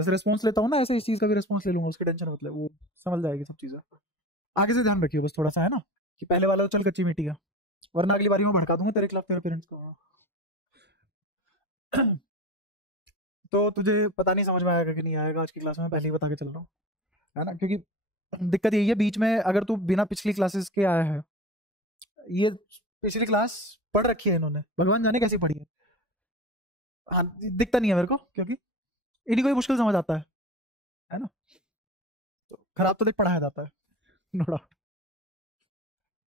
जैसे रिस्पॉन्स लेता हूँ ना, ऐसे इस चीज का भी रिस्पॉन्स ले लूंगा, उसकी टेंशन मतलब वो समझ जाएगी सब चीजें। आगे से ध्यान रखियो बस थोड़ा सा, है ना, कि पहले वाला तो चल कच्ची मिट्टी का, वरना अगली बारी मैं भड़का दूंगा तेरे खिलाफ तेरे पेरेंट्स को। तो तुझे पता नहीं समझ में आएगा कि नहीं आएगा आज की क्लास में, पहले ही बता के चल रहा हूँ, है ना, क्योंकि दिक्कत यही है बीच में अगर तू बिना पिछली क्लासेस के आया है, ये पिछली क्लास पढ़ रखी है इन्होंने, भगवान जाने कैसी पढ़ी है, हाँ दिखता नहीं है मेरे को, क्योंकि इन्हीं को ही मुश्किल समझ आता है ना, तो खराब तो देख पढ़ाया जाता है, नो डाउट,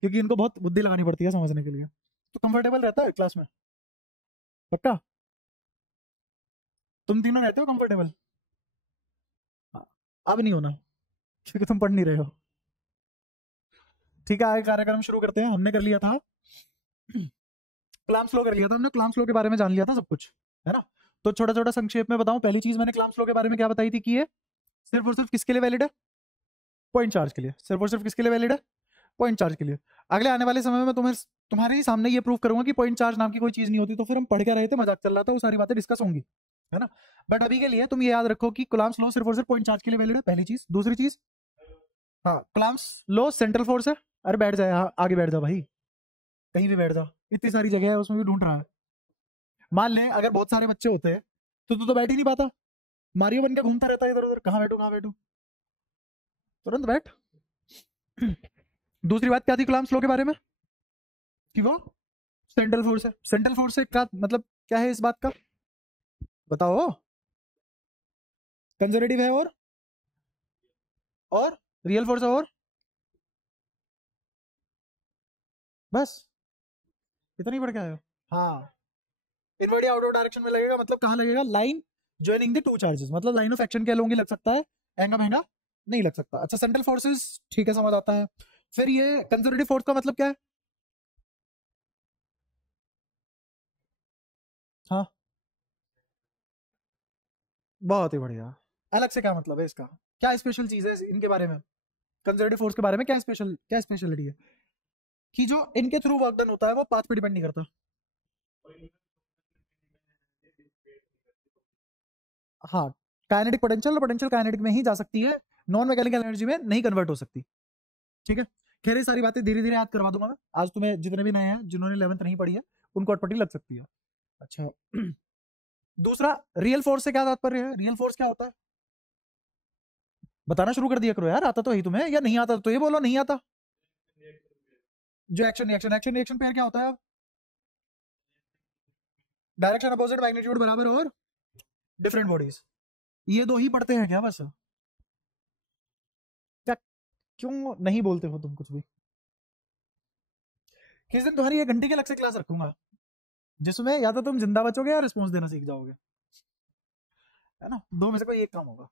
क्योंकि इनको बहुत बुद्धि लगानी पड़ती है समझने के लिए। तो कंफर्टेबल रहता है क्लास में पक्का? तुम तीनों रहते हो कंफर्टेबल? हाँ, अब नहीं होना क्योंकि तुम पढ़ नहीं रहे हो। ठीक है, आगे कार्यक्रम शुरू करते हैं। हमने कर लिया था क्लाम स्लो कर लिया था हमने, क्लाम स्लो के बारे में जान लिया था सब कुछ, है ना। तो छोटा छोटा संक्षेप में बताऊं, पहली चीज मैंने क्लाम स्लो के बारे में क्या बताई थी कि ये सिर्फ और सिर्फ किसके लिए वैलिड है? पॉइंट चार्ज के लिए। सिर्फ और सिर्फ किसके लिए वैलिड है? पॉइंट चार्ज के लिए। अगले आने वाले समय में तुम्हारे ही सामने ये प्रूव करूंगा कि पॉइंट चार्ज नाम की कोई चीज नहीं होती, तो फिर हम पढ़ के रहे थे, मजाक चल रहा था, वो सारी बातें डिस्कस होंगी, है ना। बट अभी के लिए तुम ये याद रखो कि कूलम्ब्स लॉ सिर्फ और सिर्फ पॉइंट चार्ज के लिए वैलिड है, पहली चीज। दूसरी चीज, हाँ कूलम्ब्स लॉ सेंट्रल फोर्स है। अरे बैठ जाए, आगे बैठ जा भाई, कहीं भी बैठ जा, इतनी सारी जगह है उसमें भी ढूंढ रहा है। मान ले अगर बहुत सारे बच्चे होते तो तू तो बैठ ही नहीं पाता, मारियो बन के घूमता रहता है इधर उधर, कहाँ बैठू कहाँ बैठू, तुरंत बैठ। दूसरी बात क्या थी कूलम्ब्स लॉ के बारे में? कि वो सेंट्रल फोर्स है। सेंट्रल फोर्स से क्या मतलब, क्या है इस बात का बताओ? कंजर्वेटिव है और रियल फोर्स है, और बस इतना ही पढ़ के आए हो? हाँ, इनवर्ड या आउटवर्ड डायरेक्शन में लगेगा, मतलब कहाँ लगेगा? Line joining the two charges, मतलब लाइन ऑफ एक्शन क्या लोगे लग सकता है, एंगा महंगा नहीं लग सकता। अच्छा, सेंट्रल फोर्सेस ठीक है, समझ आता है। फिर ये कंजर्वेटिव फोर्स का मतलब क्या है? हाँ, बहुत ही बढ़िया। अलग से क्या मतलब है इसका? क्या स्पेशल चीज है इनके बारे में? कंजर्वेटिव फोर्स के बारे में क्या स्पेशलिटी है? कि जो इनके थ्रू वर्क डन होता है वो पाथ पे डिपेंड नहीं करता। हाँ, काइनेटिक पोटेंशियल और पोटेंशियल काइनेटिक में ही जा सकती है, नॉन मैकेनिकल एनर्जी में नहीं कन्वर्ट हो सकती। ठीक है, खैर ये सारी बातें धीरे धीरे याद करवा दूंगा मैं। आज तुम्हें जितने भी नए हैं जिन्होंने 11th नहीं पढ़ी है उनको अटपटी लग सकती है। अच्छा, दूसरा, रियल फोर्स से क्या तात्पर्य है? रियल फोर्स क्या होता है बताना शुरू कर दिया करो यार, आता तो ही तुम्हें, या नहीं आता तो ये बोलो नहीं आता। जो एक्शन रिएक्शन पेयर क्या होता है? अब डायरेक्शन अपोजिट, मैग्नीट्यूड बराबर और डिफरेंट बॉडीज, ये दो ही पढ़ते हैं क्या बस? क्या, क्यों नहीं बोलते हो तुम कुछ भी? किस दिन तुम्हारी 1 घंटे की अलग से क्लास रखूंगा जिसमें या तो तुम जिंदा बचोगे या रिस्पॉन्स देना सीख जाओगे, है ना, दो में से कोई एक काम होगा।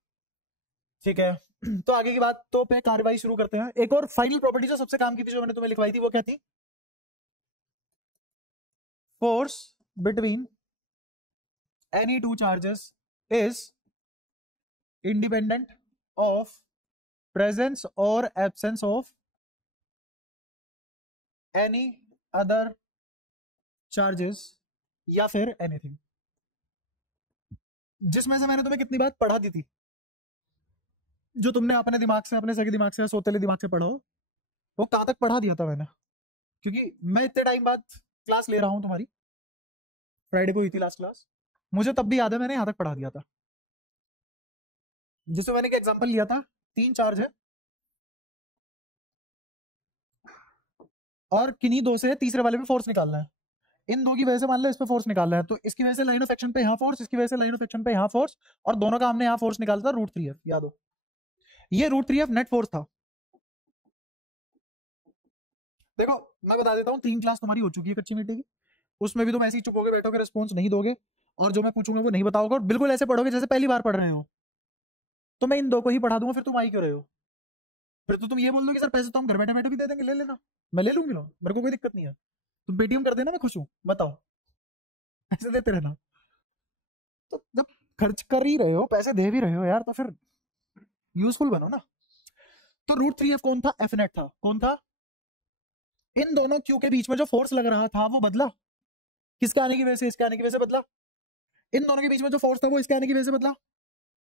ठीक है, तो आगे की बात तो पे कार्रवाई शुरू करते हैं। एक और फाइनल प्रॉपर्टी जो सबसे काम की थी, जो मैंने तुम्हें लिखवाई थी, वो क्या थी? Force between any two charges is independent of presence और absence of any other charges या फिर एनीथिंग। जिसमें से मैंने तुम्हें कितनी बात पढ़ा दी थी, जो तुमने अपने दिमाग से, अपने सगे दिमाग से, सोतेले दिमाग से पढ़ा हो, वो कहां तक पढ़ा दिया था मैंने? क्योंकि मैं इतने टाइम बाद क्लास ले रहा हूं तुम्हारी, फ्राइडे को हुई थी लास्ट क्लास, मुझे तब भी याद है मैंने यहां तक पढ़ा दिया था। जिसमें मैंने एक एग्जांपल लिया था, 3 चार्ज है और किन्हीं दो से तीसरे वाले पे फोर्स निकालना है। इन दो की वजह से मान लो इस पे फोर्स निकालना है, तो इसकी वजह से लाइन ऑफ एक्शन पे यहाँ फोर्स, इसकी वजह से लाइन ऑफ एक्शन पे यहाँ फोर्स, और दोनों का हमने यहाँ फोर्स निकाला था √3F, याद हो? ये √3F नेट फोर्स था। देखो मैं बता देता हूँ, 3 क्लास तुम्हारी हो चुकी है कच्ची मिट्टी की, उसमें भी तुम ऐसे ही चुपोगे, बैठोगे, रिस्पॉन्स नहीं दोगे, और जो मैं पूछूंगा वो नहीं बताओगे, और बिल्कुल ऐसे पढ़ोगे जैसे पहली बार पढ़ रहे हो। तो मैं इन दो को ही पढ़ा दूंगा, फिर तुम आई क्यों रहे हो? फिर तो तुम ये बोल दो कि सर पैसे तो हम घर बैठे बैठे भी दे देंगे, ले लेना। मैं ले लूंगी, लो, मेरे को कोई दिक्कत नहीं है, तुम पेटीएम कर देना, मैं खुश हूँ, बताओ। ऐसे देते रहना। तो जब खर्च कर ही रहे हो, पैसे दे भी रहे हो यार, तो फिर यूजफुल बनो ना। तो √3F कौन था? F नेट था। कौन था? इन दोनों क्यू के बीच में जो फोर्स लग रहा था वो बदला, किसके आने की वजह से? इसके आने की वजह से बदला। इन दोनों के बीच में जो फोर्स था वो इसके आने की वजह से बदला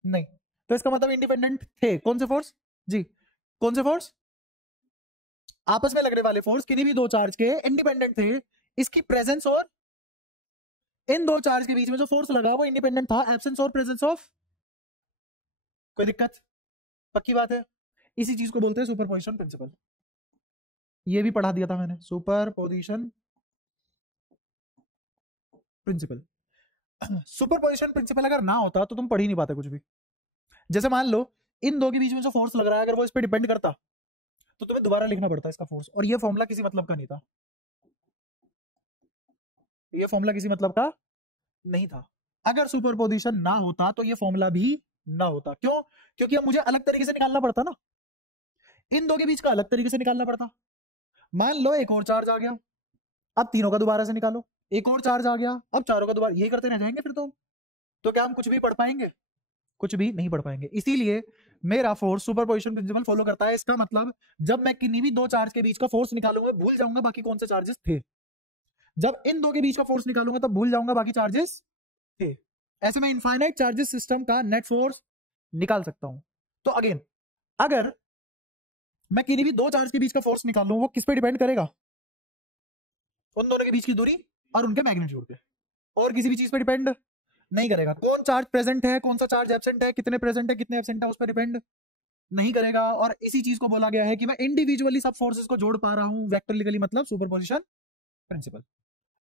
नहीं। तो इसका मतलब इंडिपेंडेंट थे कौन से फोर्स जी, कौन से फोर्स, आपस में लगने वाले फोर्स किन्हीं भी दो चार्ज के इंडिपेंडेंट थे, इसकी प्रेजेंस और इन दो चार्ज के बीच में जो फोर्स लगा वो इंडिपेंडेंट था, एब्सेंस और प्रेजेंस ऑफ। कोई दिक्कत, पक्की बात है। इसी चीज को बोलते हैं सुपरपोजिशन प्रिंसिपल, ये भी पढ़ा दिया था मैंने, सुपरपोजिशन प्रिंसिपल। सुपरपोजिशन प्रिंसिपल अगर ना होता तो तुम पढ़ ही नहीं पाते कुछ भी। जैसे मान लो इन दो के बीच में जो फोर्स लग रहा है अगर वो इस पे डिपेंड करता तो तुम्हें दोबारा लिखना पड़ता इसका फोर्स, और ये फॉर्मूला किसी मतलब का नहीं था, ये फॉर्मूला किसी मतलब का नहीं था। अगर सुपरपोजिशन ना होता तो ये फॉर्मूला भी ना होता। क्यों? क्योंकि अब मुझे अलग तरीके से निकालना पड़ता ना, इन दो के बीच का अलग तरीके से निकालना पड़ता। मान लो एक और चार्ज आ गया, अब तीनों का दोबारा से निकालो, एक और चार्ज आ गया, अब चारों का दोबारा, यही करते रह जाएंगे फिर तो क्या हम कुछ भी पढ़ पाएंगे? कुछ भी नहीं पढ़ पाएंगे। इसीलिए मेरा फोर्स सुपरपोजिशन प्रिंसिपल फॉलो करता है। इसका मतलब जब मैं किन्हीं भी दो चार्ज के बीच का फोर्स निकालूंगा भूल जाऊंगा बाकी कौन से चार्जेस थे, जब इन दो के बीच का फोर्स निकालूंगा तब भूल जाऊंगा बाकी चार्जेस थे। ऐसे में इनफाइनाइट चार्जेस सिस्टम का नेट फोर्स निकाल सकता हूं। तो अगेन अगर मैं किन्हीं भी दो चार्ज के बीच का फोर्स निकालूं वो किस पे डिपेंड करेगा? उन दोनों के बीच की दूरी और उनके मैग्नीट्यूड पे, और किसी भी चीज पे डिपेंड नहीं करेगा। कौन चार्ज प्रेजेंट है कौन सा चार्ज एब्सेंट है, कितने प्रेजेंट है कितने एब्सेंट है, उस पर डिपेंड नहीं करेगा। और इसी चीज को बोला गया है कि मैं इंडिविजुअली सब फोर्सेस को जोड़ पा रहा हूं वेक्टरली, मतलब superposition principle.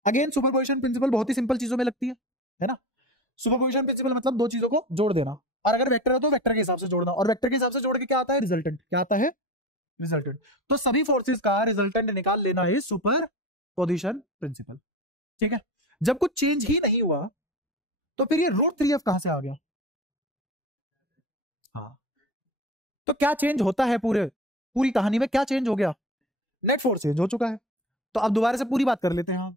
Again superposition principle बहुत ही सिंपल चीजों में लगती है ना। सुपरपोजिशन प्रिंसिपल मतलब दो चीजों को जोड़ देना, और अगर वेक्टर है तो वेक्टर के हिसाब से जोड़ना, और वेक्टर के हिसाब से जोड़ के क्या आता है? रिजल्टेंट। क्या आता है? रिजल्टेंट। तो सभी फोर्सेस का रिजल्टेंट निकाल लेना है सुपरपोजिशन प्रिंसिपल। ठीक है, जब कुछ चेंज ही नहीं हुआ तो फिर ये √3f कहां से आ गया? हाँ, तो क्या चेंज होता है पूरी कहानी में? क्या चेंज हो गया? नेट फोर्स चेंज हो चुका है। तो अब दोबारा से पूरी बात कर लेते हैं हम।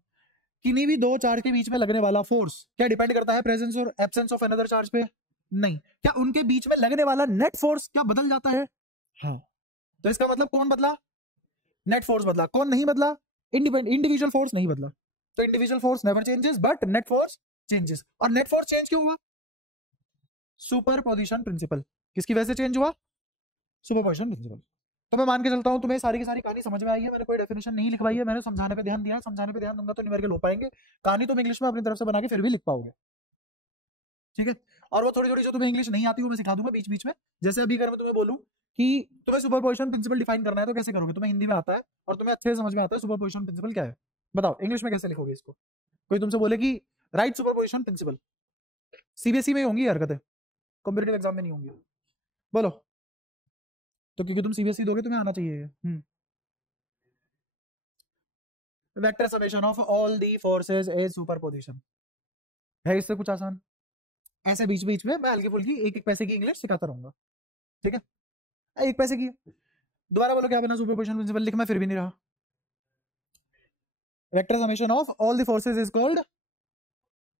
किन्हीं भी दो चार्ज के बीच में लगने वाला फोर्स क्या डिपेंड करता है प्रेजेंस और एब्सेंस ऑफ अनदर चार्ज पे? नहीं। क्या उनके बीच में लगने वाला नेट फोर्स क्या बदल जाता है? हाँ। तो इसका मतलब कौन बदला? नेट फोर्स बदला। कौन नहीं बदला? इंडिविजुअल फोर्स नहीं बदला। तो individual force never changes but net force changes. और नेट फोर्स चेंज क्यों हुआ? Superposition principle. किसकी वजह से चेंज हुआ? Superposition principle. तो मैं मान के चलता हूं तुम्हें सारी की सारी कहानी समझ में आई है। मैंने कोई डेफिनेशन नहीं लिखवाई है, मैंने समझाने पे ध्यान दिया। समझाने पे ध्यान दूंगा तो न्यूमेरिकल हो पाएंगे। कहानी तुम इंग्लिश में अपनी तरफ से बना के फिर भी लिख पाओगे। ठीक है, और वो थोड़ी थोड़ी जो तुम्हें इंग्लिश नहीं आती वो मैं सिखा दूंगा बीच बीच में। जैसे अभी अगर मैं तुम्हें बोलूं कि तुम्हें सुपरपोजिशन प्रिंसिपल डिफाइन करना है तो कैसे करोगे? तुम्हें हिंदी में आता है और तुम्हें अच्छे से समझ में आता है सुपरपोजिशन प्रिंसिपल क्या है, बताओ इंग्लिश में कैसे लिखोगे इसको? कोई तुमसे बोले कि राइट सुपरपोजिशन प्रिंसिपल, सीबीएसई में होंगी हरकतें, कॉम्पिटेटिव एग्जाम में नहीं होंगी। बोलो। तो क्योंकि तुम सीबीएसई दोगे तुम्हें आना चाहिए। Vector summation of all the forces is superposition. है इससे कुछ आसान? ऐसे बीच बीच में मैं हल्की फुल्की एक एक पैसे की इंग्लिश सिखाता रहूंगा। ठीक है, एक पैसे की। दोबारा बोलो क्या बना सुपरपोजिशन प्रिंसिपल? लिख मैं फिर भी नहीं रहा। Vector summation of all the forces is called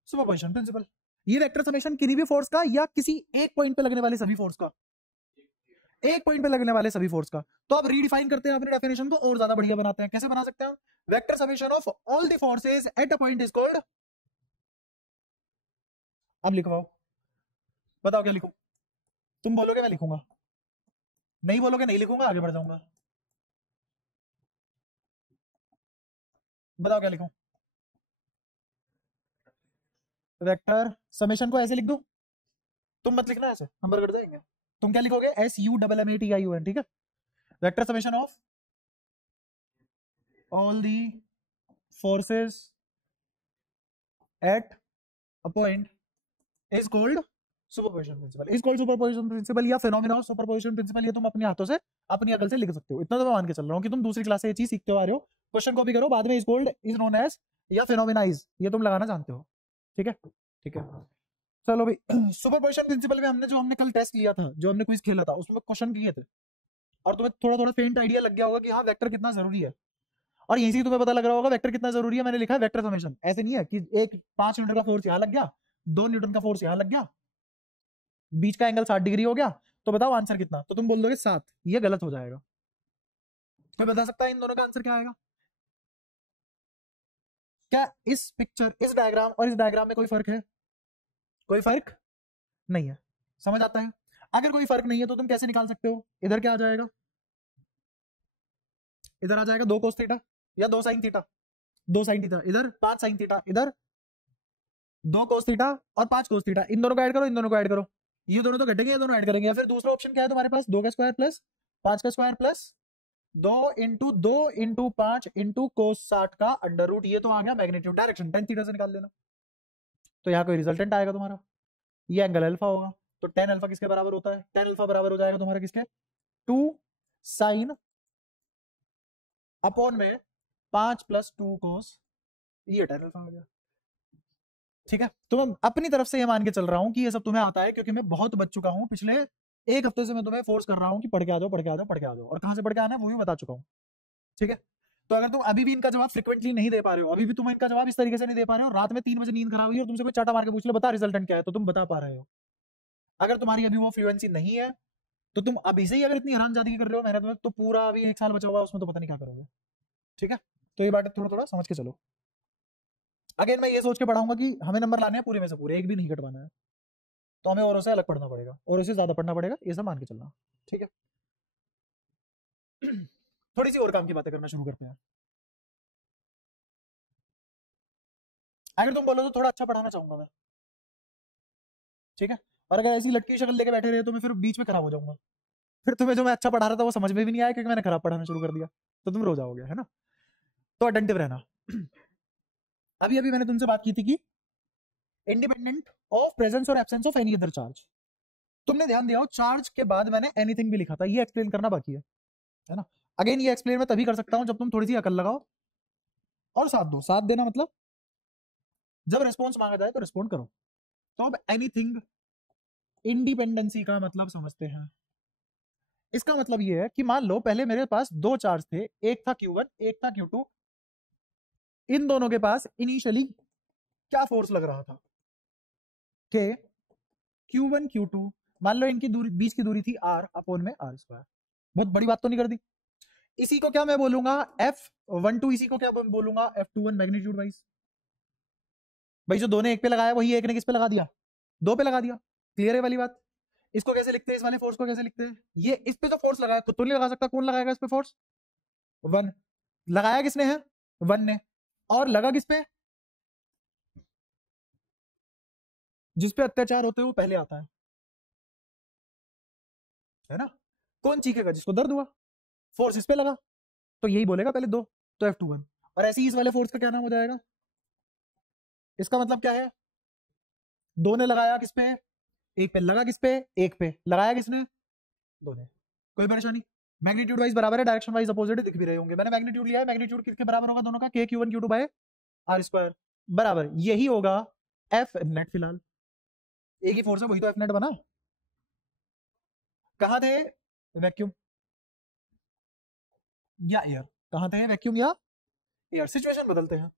superposition principle. ये वेक्टर समेशन किसी भी फोर्स का या किसी एक पॉइंट पे लगने वाले सभी फोर्स का, एक पॉइंट पे लगने वाले सभी फोर्स का। तो अब रीडिफाइन करते हैं अपने डेफिनेशन को और ज्यादा बढ़िया बनाते हैं। कैसे बना सकते हैं? Vector summation of all the forces at a point is called. अब लिखवाओ, बताओ क्या लिखूं? तुम बोलोगे मैं लिखूंगा, नहीं बोलोगे नहीं लिखूंगा, आगे बढ़ जाऊंगा। बताओ क्या लिखूं? वेक्टर समेशन को ऐसे लिख दूं? तुम मत लिखना ऐसे, नंबर कट जाएंगे। तुम क्या लिखोगे? SUMMATION। ठीक है, vector summation of all the forces at a point is called superposition principle. Is called superposition principle या फिनोमेना ऑफ सुपरपोजिशन प्रिंसिपल। ये तुम अपने हाथों से अपनी अकल से लिख सकते हो। इतना तो मैं मान के चल रहा हूँ कि तुम दूसरी क्लास से ये चीज सीखते हो आ रहे हो। क्वेश्चन कॉपी करो, बाद में is called is known as या फिनोमेना इज, ये तुम लगाना जानते हो। ठीक है, ठीक है। चलो भाई, सुपरपोजिशन प्रिंसिपल में हमने कल टेस्ट लिया था, जो हमने क्विज खेला था, उसमें क्वेश्चन किए थे और तुम्हें थोड़ा थोड़ा फेंट आइडिया लग गया होगा कि हाँ वेक्टर कितना जरूरी है। और यहीं से तुम्हें पता लग रहा होगा वेक्टर कितना जरूरी है। मैंने लिखा है वेक्टर समेशन। ऐसे नहीं है कि एक 5 न्यूटन का फोर्स यहाँ लग गया, 2 न्यूटन का फोर्स यहाँ लग गया, बीच का एंगल 60 डिग्री हो गया, तो बताओ आंसर कितना? तो तुम बोल दोगे 7। ये गलत हो जाएगा। कोई बता सकता है इन दोनों का आंसर क्या आएगा? क्या इस पिक्चर, इस डायग्राम और इस डायग्राम में कोई फर्क है? कोई फर्क नहीं है। समझ आता है? अगर कोई फर्क नहीं है तो तुम कैसे निकाल सकते हो, इधर क्या आ जाएगा, इधर आ जाएगा 2 cos थीटा या 2 sin थीटा, 2 sin थीटा, इधर 5 sin थीटा, इधर 2 cos थीटा और 5 cos थीटा, इन दोनों को ऐड करो, इन दोनों को ऐड करो, ये दोनों तो घटेंगे, ये दोनों ऐड करेंगे। या फिर दूसरा ऑप्शन क्या है तुम्हारे पास, 2 का स्क्वायर प्लस 5 का स्क्वायर प्लस 2 × 5 × cos 60 का अंडर रूट, ये तो आ गया मैग्नीट्यूड, डायरेक्शन tan थीटा से निकाल लेना। तो यहाँ कोई रिजल्टेंट आएगा तुम्हारा, ये एंगल अल्फा होगा, तो tan अल्फा किसके बराबर होता है, tan अल्फा बराबर हो जाएगा तुम्हारा किसके, 2 sin अपॉन में 5 + 2 cos, ये tan अल्फा आ गया। ठीक है, तो मैं अपनी तरफ से ये मान के चल रहा हूं कि ये सब तुम्हें आता है, क्योंकि मैं बहुत बच चुका हूं, पिछले 1 हफ्ते से मैं तुम्हें फोर्स कर रहा हूं कि पढ़ के आ जाओ, पढ़ के आ जाओ, पढ़ के आ जाओ, और कहां से पढ़ के आना है वो भी बता चुका हूं। ठीक है, तो अगर तुम अभी भी इनका जवाब फ्रिक्वेंटली नहीं दे पा रहे हो, अभी भी तुम इनका जवाब इस तरीके से नहीं दे पा रहे हो, रात में 3 बजे नींद खराब हुई और तुमसे कोई चाटा मार के पूछ ले बता रिजल्टेंट क्या है, तो तुम बता पा रहे हो। अगर तुम्हारी अभी वो फ्लुएंसी नहीं है तो तुम अभी से ही अगर इतनी हरामजादी कर रहे हो मेहनत में, तो पूरा अभी 1 साल बचा हुआ है उसमें तो पता नहीं क्या करोगे। ठीक है, तो ये बात थोड़ा थोड़ा समझ के चलो। अगेन मैं ये सोच के पढ़ाऊंगा कि हमें नंबर लाने हैं पूरे में से पूरे, एक भी नहीं कटवाना है, तो हमें औरों से अलग पढ़ना पड़ेगा, औरों से ज्यादा पढ़ना पड़ेगा, ये सब मान के चलना। ठीक है, थोड़ी सी और काम की बातें करना शुरू करते हैं। अगर तुम बोलो तो थोड़ा अच्छा पढ़ाना चाहूंगा मैं, ठीक है, और अगर ऐसी लटकी शक्ल लेके बैठे रहे तो मैं फिर बीच में खराब हो जाऊंगा, फिर तुम्हें जो मैं अच्छा पढ़ा रहा था वो समझ में भी नहीं आया क्योंकि मैंने खराब पढ़ाना शुरू कर दिया, तो तुम रो जाओगे, है ना। तो अटेंटिव रहना। अभी अभी मैंने तुमसे बात की थी कि इंडिपेंडेंट ऑफ प्रेजेंस और absence of any other charge, तुमने ध्यान दिया हो चार्ज के बाद मैंने एनीथिंग भी लिखा था, ये एक्सप्लेन करना बाकी है ना। अगेन ये एक्सप्लेन मैं तभी कर सकता हूं जब तुम थोड़ी सी अकल लगाओ और साथ दो, साथ देना मतलब जब रिस्पॉन्स मांगा जाए तो रिस्पॉन्ड करो। तो अब एनीथिंग इंडिपेंडेंसी का मतलब समझते हैं। इसका मतलब ये है कि मान लो पहले मेरे पास 2 चार्ज थे, एक था Q1 एक था Q2, इन दोनों के पास इनिशियली क्या फोर्स लग रहा था कि Q1 Q2, मान लो इनकी दूरी, बीच की दूरी थी r अपॉन में r², बहुत बड़ी बात तो नहीं कर दी। इसी को क्या मैं बोलूंगा F12, इसी को क्या बोलूंगा F21 मैग्नीट्यूड वाइज। भाई जो दोनों एक पे लगाया वही एक ने किस पे लगा दिया, 2 पे लगा दिया, क्लियर है वाली बात। इसको कैसे लिखते हैं, इस वाले फोर्स को कैसे लिखते हैं, ये इस पे जो फोर्स लगाया तो नहीं लगा सकता, कौन लगाएगा इस पे फोर्स, 1 लगाया किसने है, 1 ने, और लगा किस पे, जिस पे अत्याचार होते हैं वो पहले आता है ना। कौन चीखेगा, जिसको दर्द हुआ, फोर्स इस पे लगा तो यही बोलेगा पहले 2, तो F21। और ऐसे ही इस वाले फोर्स का क्या नाम हो जाएगा, इसका मतलब क्या है, 2 ने लगाया किस पे, एक पे लगा किस पे, एक पे लगाया किसने, 2 ने, कोई परेशानी। मैग्नीट्यूड वाइज बराबर है, डायरेक्शन वाइज अपोजिट दिख भी रहे होंगे, मैंने मैग्नीट्यूड लिया है, मैग्नीट्यूड किसके बराबर होगा दोनों का, K Q1 Q2 bye r² बराबर, यही होगा F नेट। फिलहाल एक ही फोर्स है, वही तो F नेट बना। कहां थे, वैक्यूम या एयर, कहां थे वैक्यूम या एयर। सिचुएशन बदलते हैं,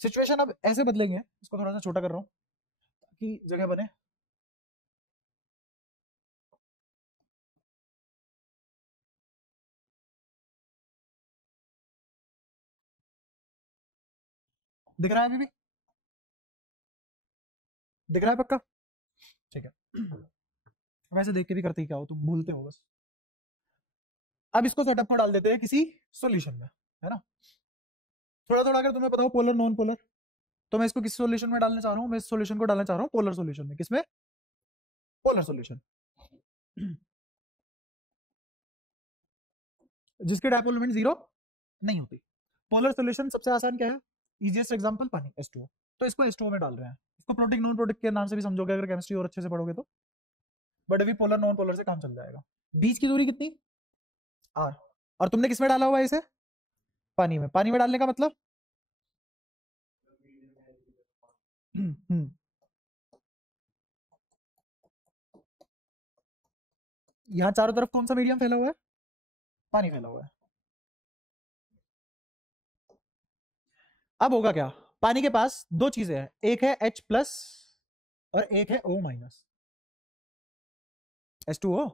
सिचुएशन अब ऐसे बदलेंगे, इसको थोड़ा सा छोटा कर रहा हूं ताकि जगह बने। दिख रहा है अभी भी, दिख रहा है पक्का, ठीक है। वैसे देख के भी करते ही क्या हो, तुम भूलते हो बस। अब इसको सेटअप को डाल देते हैं किसी सॉल्यूशन में, है ना। थोड़ा थोड़ा अगर तुम्हें बताओ पोलर नॉन पोलर, तो मैं इसको किस सॉल्यूशन में डालना चाह रहा हूँ, मैं इस सॉल्यूशन को डालना चाह रहा हूँ पोलर सॉल्यूशन में। किसमें, पोलर सॉल्यूशन, जिसकी डायपोल मोमेंट 0 नहीं होती। पोलर सॉल्यूशन सबसे आसान क्या है, इजीएस्ट एग्जांपल पानी, H2O, तो इसको H2O में डाल रहे हैं। इसको प्रोटिक नॉन प्रोटिक के नाम से भी समझोगे अगर केमिस्ट्री और अच्छे से पढ़ोगे तो, बट अभी पोलर नॉन पोलर से काम चल जाएगा। बीच की दूरी कितनी, r, और तुमने किसमें डाला हुआ है इसे, पानी में। पानी में डालने का मतलब यहां चारों तरफ कौन सा मीडियम फैला हुआ है, पानी फैला हुआ है। अब होगा क्या, पानी के पास 2 चीजें हैं, एक है H+ और एक है O-, H2O,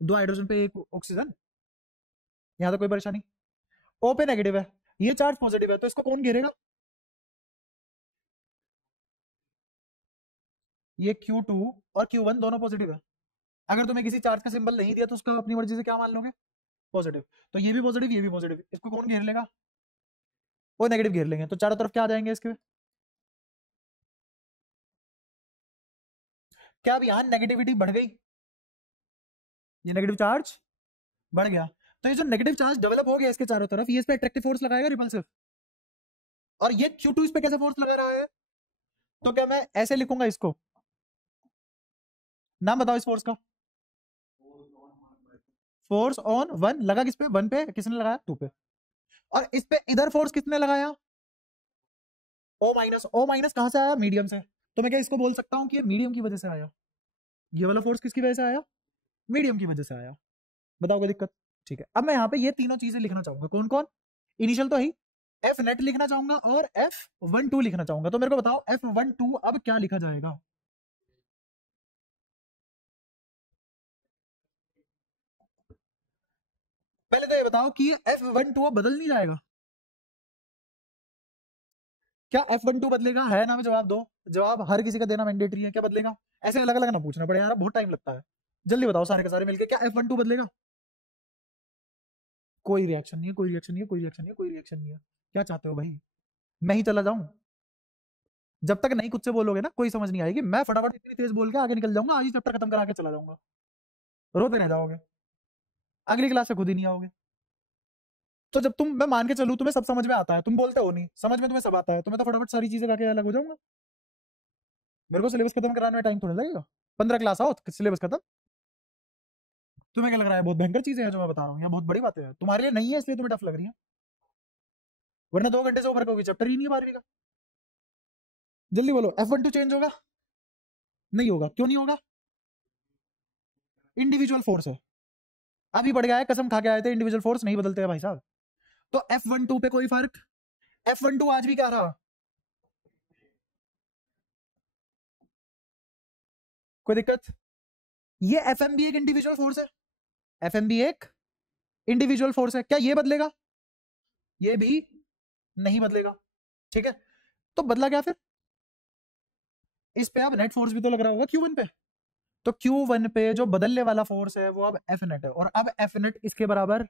2 हाइड्रोजन पे 1 ऑक्सीजन, यहां तो कोई परेशानी। O पे नेगेटिव है, ये चार्ज पॉजिटिव है, तो इसको कौन घेरेगा, ये Q2 और Q1 दोनों पॉजिटिव है, अगर तुम्हें किसी चार्ज का सिंबल नहीं दिया तो उसका अपनी मर्जी से क्या मान लोगे, पॉजिटिव। तो ये भी पॉजिटिव, ये भी पॉजिटिव, इसको कौन घेर लेगा, वो नेगेटिव घेर लेंगे। तो चारों तरफ क्या आ जाएंगे इसके, क्या अब यहाँ नेगेटिविटी बढ़ गई, ये नेगेटिव चार्ज बढ़ गया। तो ये जो नेगेटिव चार्ज डेवलप हो गया इसके चारों तरफ, ये इस पे अट्रैक्टिव फोर्स लगाएगा रिपल्सिव, और ये Q2 इस पे कैसे फोर्स लगा रहा है। तो क्या मैं ऐसे लिखूंगा इसको, नाम बताओ इस फोर्स का, फोर्स ऑन वन, लगा किस पे, वन पे, किसने लगाया, टू पे। और इस पे इधर फोर्स किसने लगाया, ओ माइनस। ओ माइनस कहां से आया, मीडियम से। तो मैं क्या इसको बोल सकता हूं कि ये मीडियम की वजह से आया, ये वाला फोर्स किसकी वजह से आया, मीडियम की वजह से आया। बताओ कोई दिक्कत। ठीक है, अब मैं यहाँ पे ये तीनों चीजें लिखना चाहूंगा, कौन कौन, इनिशियल तो ही, एफ नेट लिखना चाहूंगा और F12 लिखना चाहूंगा। तो मेरे को बताओ F12 अब क्या लिखा जाएगा, पहले तो ये बताओ कि ये F12 अब बदल नहीं जाएगा, क्या F12 बदलेगा, है ना, में जवाब दो। जवाब हर किसी का देना मैंडेटरी है, क्या बदलेगा, ऐसे अलग अलग ना पूछना पड़े यार, बहुत टाइम लगता है। जल्दी बताओ सारे के सारे मिलके, क्या F12 बदलेगा। कोई रिएक्शन नहीं है, कोई रिएक्शन नहीं है, कोई रिएक्शन नहीं है, कोई रिएक्शन नहीं है। क्या चाहते हो भाई, मैं ही चला जाऊं, जब तक नहीं खुद से बोलोगे ना कोई समझ नहीं आएगी। मैं फटाफट इतनी तेज बोल के आगे निकल जाऊंगा, आज ही चैप्टर खत्म करा के चला जाऊंगा, रोते रह जाओगे, अगली क्लास से खुद ही नहीं आओगे। तो जब तुम, मैं मान के चलूं तुम्हें सब समझ में आता है, तुम बोलते हो नहीं, समझ में तुम्हें सब आता है, तो मैं तो फटाफट सारी चीजें गा के अलग हो जाऊंगा। मेरे को सिलेबस खत्म कराने में टाइम थोड़ा लगेगा, 15 क्लास आओ सिलेबस खत्म। तुम्हें क्या लग रहा है बहुत भयंकर चीजें हैं जो मैं बता रहा हूँ, या बहुत बड़ी बातें हैं, तुम्हारे लिए नहीं है इसलिए तुम्हें टफ लग रही है, वरना 2 घंटे से ऊपर का चैप्टर ही नहीं है 12वीं का। जल्दी बोलो, F12 चेंज होगा, नहीं होगा, क्यों नहीं होगा, इंडिविजुअल फोर्स है, अभी बढ़ गया है, कसम खा के आए थे, इंडिविजुअल फोर्स नहीं बदलते हैं भाई साहब। तो F12 पे कोई फर्क, F12 आज भी क्या रहा, कोई दिक्कत। ये Fm भी एक इंडिविजुअल फोर्स है, Fm भी एक इंडिविजुअल फोर्स है, क्या ये बदलेगा, ये भी नहीं बदलेगा, ठीक है। तो बदला क्या फिर, इस पे अब नेट फोर्स भी तो लग रहा होगा Q1 पे, तो Q1 पे जो बदलने वाला फोर्स है वो अब F नेट है, और अब F नेट इसके बराबर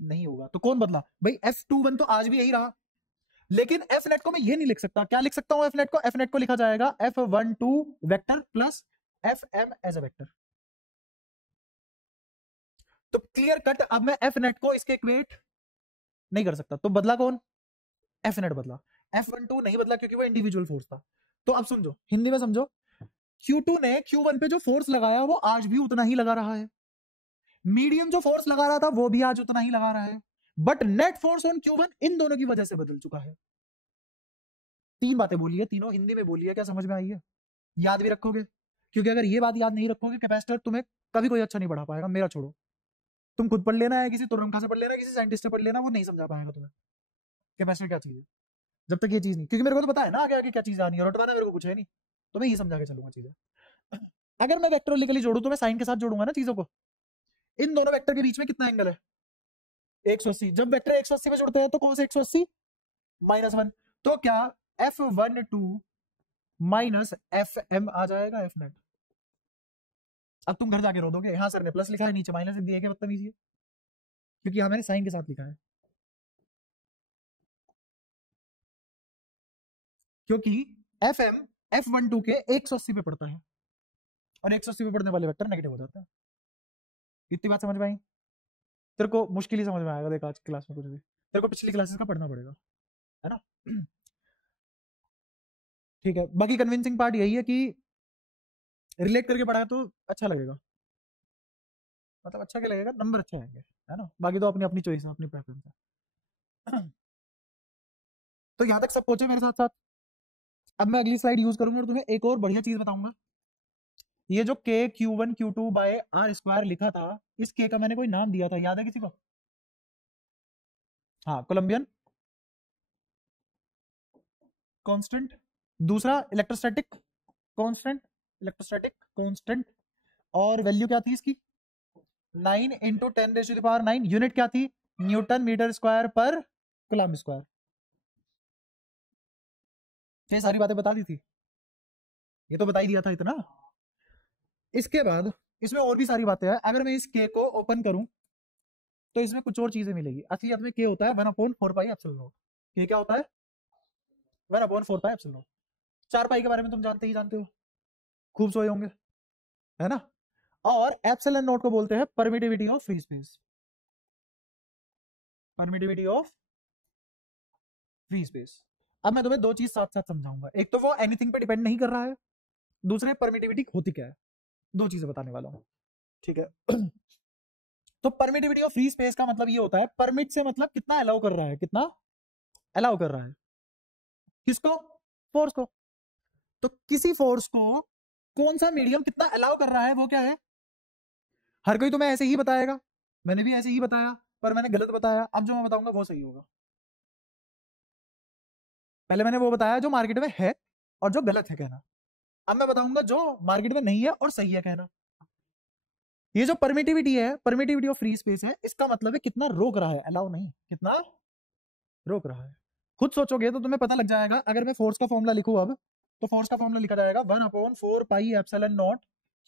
नहीं होगा। तो कौन बदला भाई, F21 तो आज भी यही रहा, लेकिन F नेट को मैं ये नहीं लिख सकता, क्या लिख सकता हूं F नेट को, F नेट को लिखा जाएगा F12 vector plus Fm as a vector. तो क्लियर कट अब मैं F नेट को इसके इक्वेट नहीं कर सकता, तो बदला कौन, F नेट बदला, F12 नहीं बदला क्योंकि वो इंडिविजुअल फोर्स था। तो अब समझो, हिंदी में समझो, Q2 ने Q1 पे जो फोर्स लगाया वो आज भी उतना ही लगा रहा है, मीडियम जो फोर्स लगा रहा था वो भी आज उतना ही लगा रहा है, but net force on Q1 इन दोनों की वजह से बदल चुका है। 3 बातें बोली है, तीनों हिंदी में बोली है, क्या समझ में आई है, याद भी रखोगे, क्योंकि अगर ये बात याद नहीं रखोगे कैपेसिटर तुम्हें कभी कोई अच्छा नहीं पढ़ा पाएगा, मेरा छोड़ो, तुम खुद पढ़ लेना है, किसी तुरंखा से पढ़ लेना, किसी साइंटिस्ट से पढ़ लेना, वो नहीं समझा पाएगा तुम्हें कैपेसिटर क्या चीज है, जब तक ये चीज नहीं, क्योंकि मेरे को तो पता है ना आगे आगे क्या चीज आनी है, रटवाना मेरे को कुछ है नहीं, तो मैं ये समझा के चलूंगा चीजें। अगर मैं वेक्टोरिकली जोड़ू तो मैं साइन के साथ जोड़ूंगा ना चीजों को, इन दोनों वेक्टर के बीच में कितना एंगल है, 180। जब वेक्टर 180 पे जुड़ते हैं तो कौन से 180, -1, तो क्या F12 माइनस Fm आ जाएगा F नेट। अब तुम घर जाके रो दोगे, हाँ सर ने प्लस लिखा है नीचे माइनस दिया है, बदतमीजी है, क्योंकि यहाँ मैंने साइन के साथ लिखा है, क्योंकि Fm F12 के 180 पे पड़ता है, और 180 पे पड़ने वाले वेक्टर नेगेटिव हो जाता है। इतनी बात समझ में आई, तेरे को मुश्किल ही समझ में आएगा, देख आज की क्लास में कुछ भी, तेरे को पिछली क्लासेस का पढ़ना पड़ेगा, है ना। ठीक है, बाकी कन्विंसिंग पार्ट यही है कि रिलेट करके पढ़ा तो अच्छा लगेगा, मतलब अच्छा क्या लगेगा, नंबर अच्छे आएंगे, है ना, बाकी तो अपनी अपनी चॉइस है, अपनी प्रेफरेंस है। तो यहाँ तक सब पहुंचे मेरे साथ साथ। अब मैं अगली स्लाइड यूज करूंगा और तुम्हें एक और बढ़िया चीज बताऊंगा, ये जो K Q1 Q2 bye R square लिखा था, इस K का मैंने कोई नाम दिया था, याद है किसी को, हाँ कोलंबियन कांस्टेंट, दूसरा इलेक्ट्रोस्टैटिक कांस्टेंट, इलेक्ट्रोस्टैटिक कांस्टेंट, और वैल्यू क्या थी इसकी, 9 इंटू 10⁹9, यूनिट क्या थी, न्यूटन मीटर स्क्वायर पर कूलम्ब स्क्वायर। ये सारी बातें बता दी थी, ये तो बता ही दिया था इतना। इसके बाद इसमें और भी सारी बातें हैं। अगर मैं इस के को ओपन करूं तो इसमें कुछ और चीजें मिलेगी। असलियत में के होता है 1/4πε0। के क्या होता है? 1/4πε0। 4 पाई के बारे में तुम जानते ही जानते हो, खूब सोए होंगे, है ना। और एप्सिलॉन नॉट को बोलते हैं permittivity of free space. Permittivity of free space. अब मैं तुम्हें दो चीज साथ साथ समझाऊंगा। एक तो वो एनीथिंग पे डिपेंड नहीं कर रहा है, दूसरे परमिटिविटी होती क्या है। दो चीजें बताने वाला हूं, ठीक है। तो परमिटिविटी ऑफ फ्री स्पेस का मतलब ये होता है, परमिट से मतलब कितना अलाउ कर रहा है, कितना अलाउ कर रहा है, किसको? फोर्स को। तो किसी फोर्स को कौन सा मीडियम कितना अलाउ कर रहा है वो क्या है? हर कोई तुम्हें ऐसे ही बताएगा, मैंने भी ऐसे ही बताया, पर मैंने गलत बताया। अब जो मैं बताऊंगा वो सही होगा। पहले मैंने वो बताया जो मार्केट में है और जो गलत है कहना। अब मैं बताऊंगा जो मार्केट में नहीं है और सही है कहना। ये जो परमिटिविटी है, परमिटिविटी ऑफ फ्री स्पेस है, इसका मतलब है कितना रोक रहा है, अलाउ नहीं, कितना रोक रहा है। खुद सोचोगे तो तुम्हें पता लग जाएगा। अगर मैं फोर्स का फॉर्मूला लिखूं अब, तो फोर्स का फॉर्मूला लिखा जाएगा 1/4πε0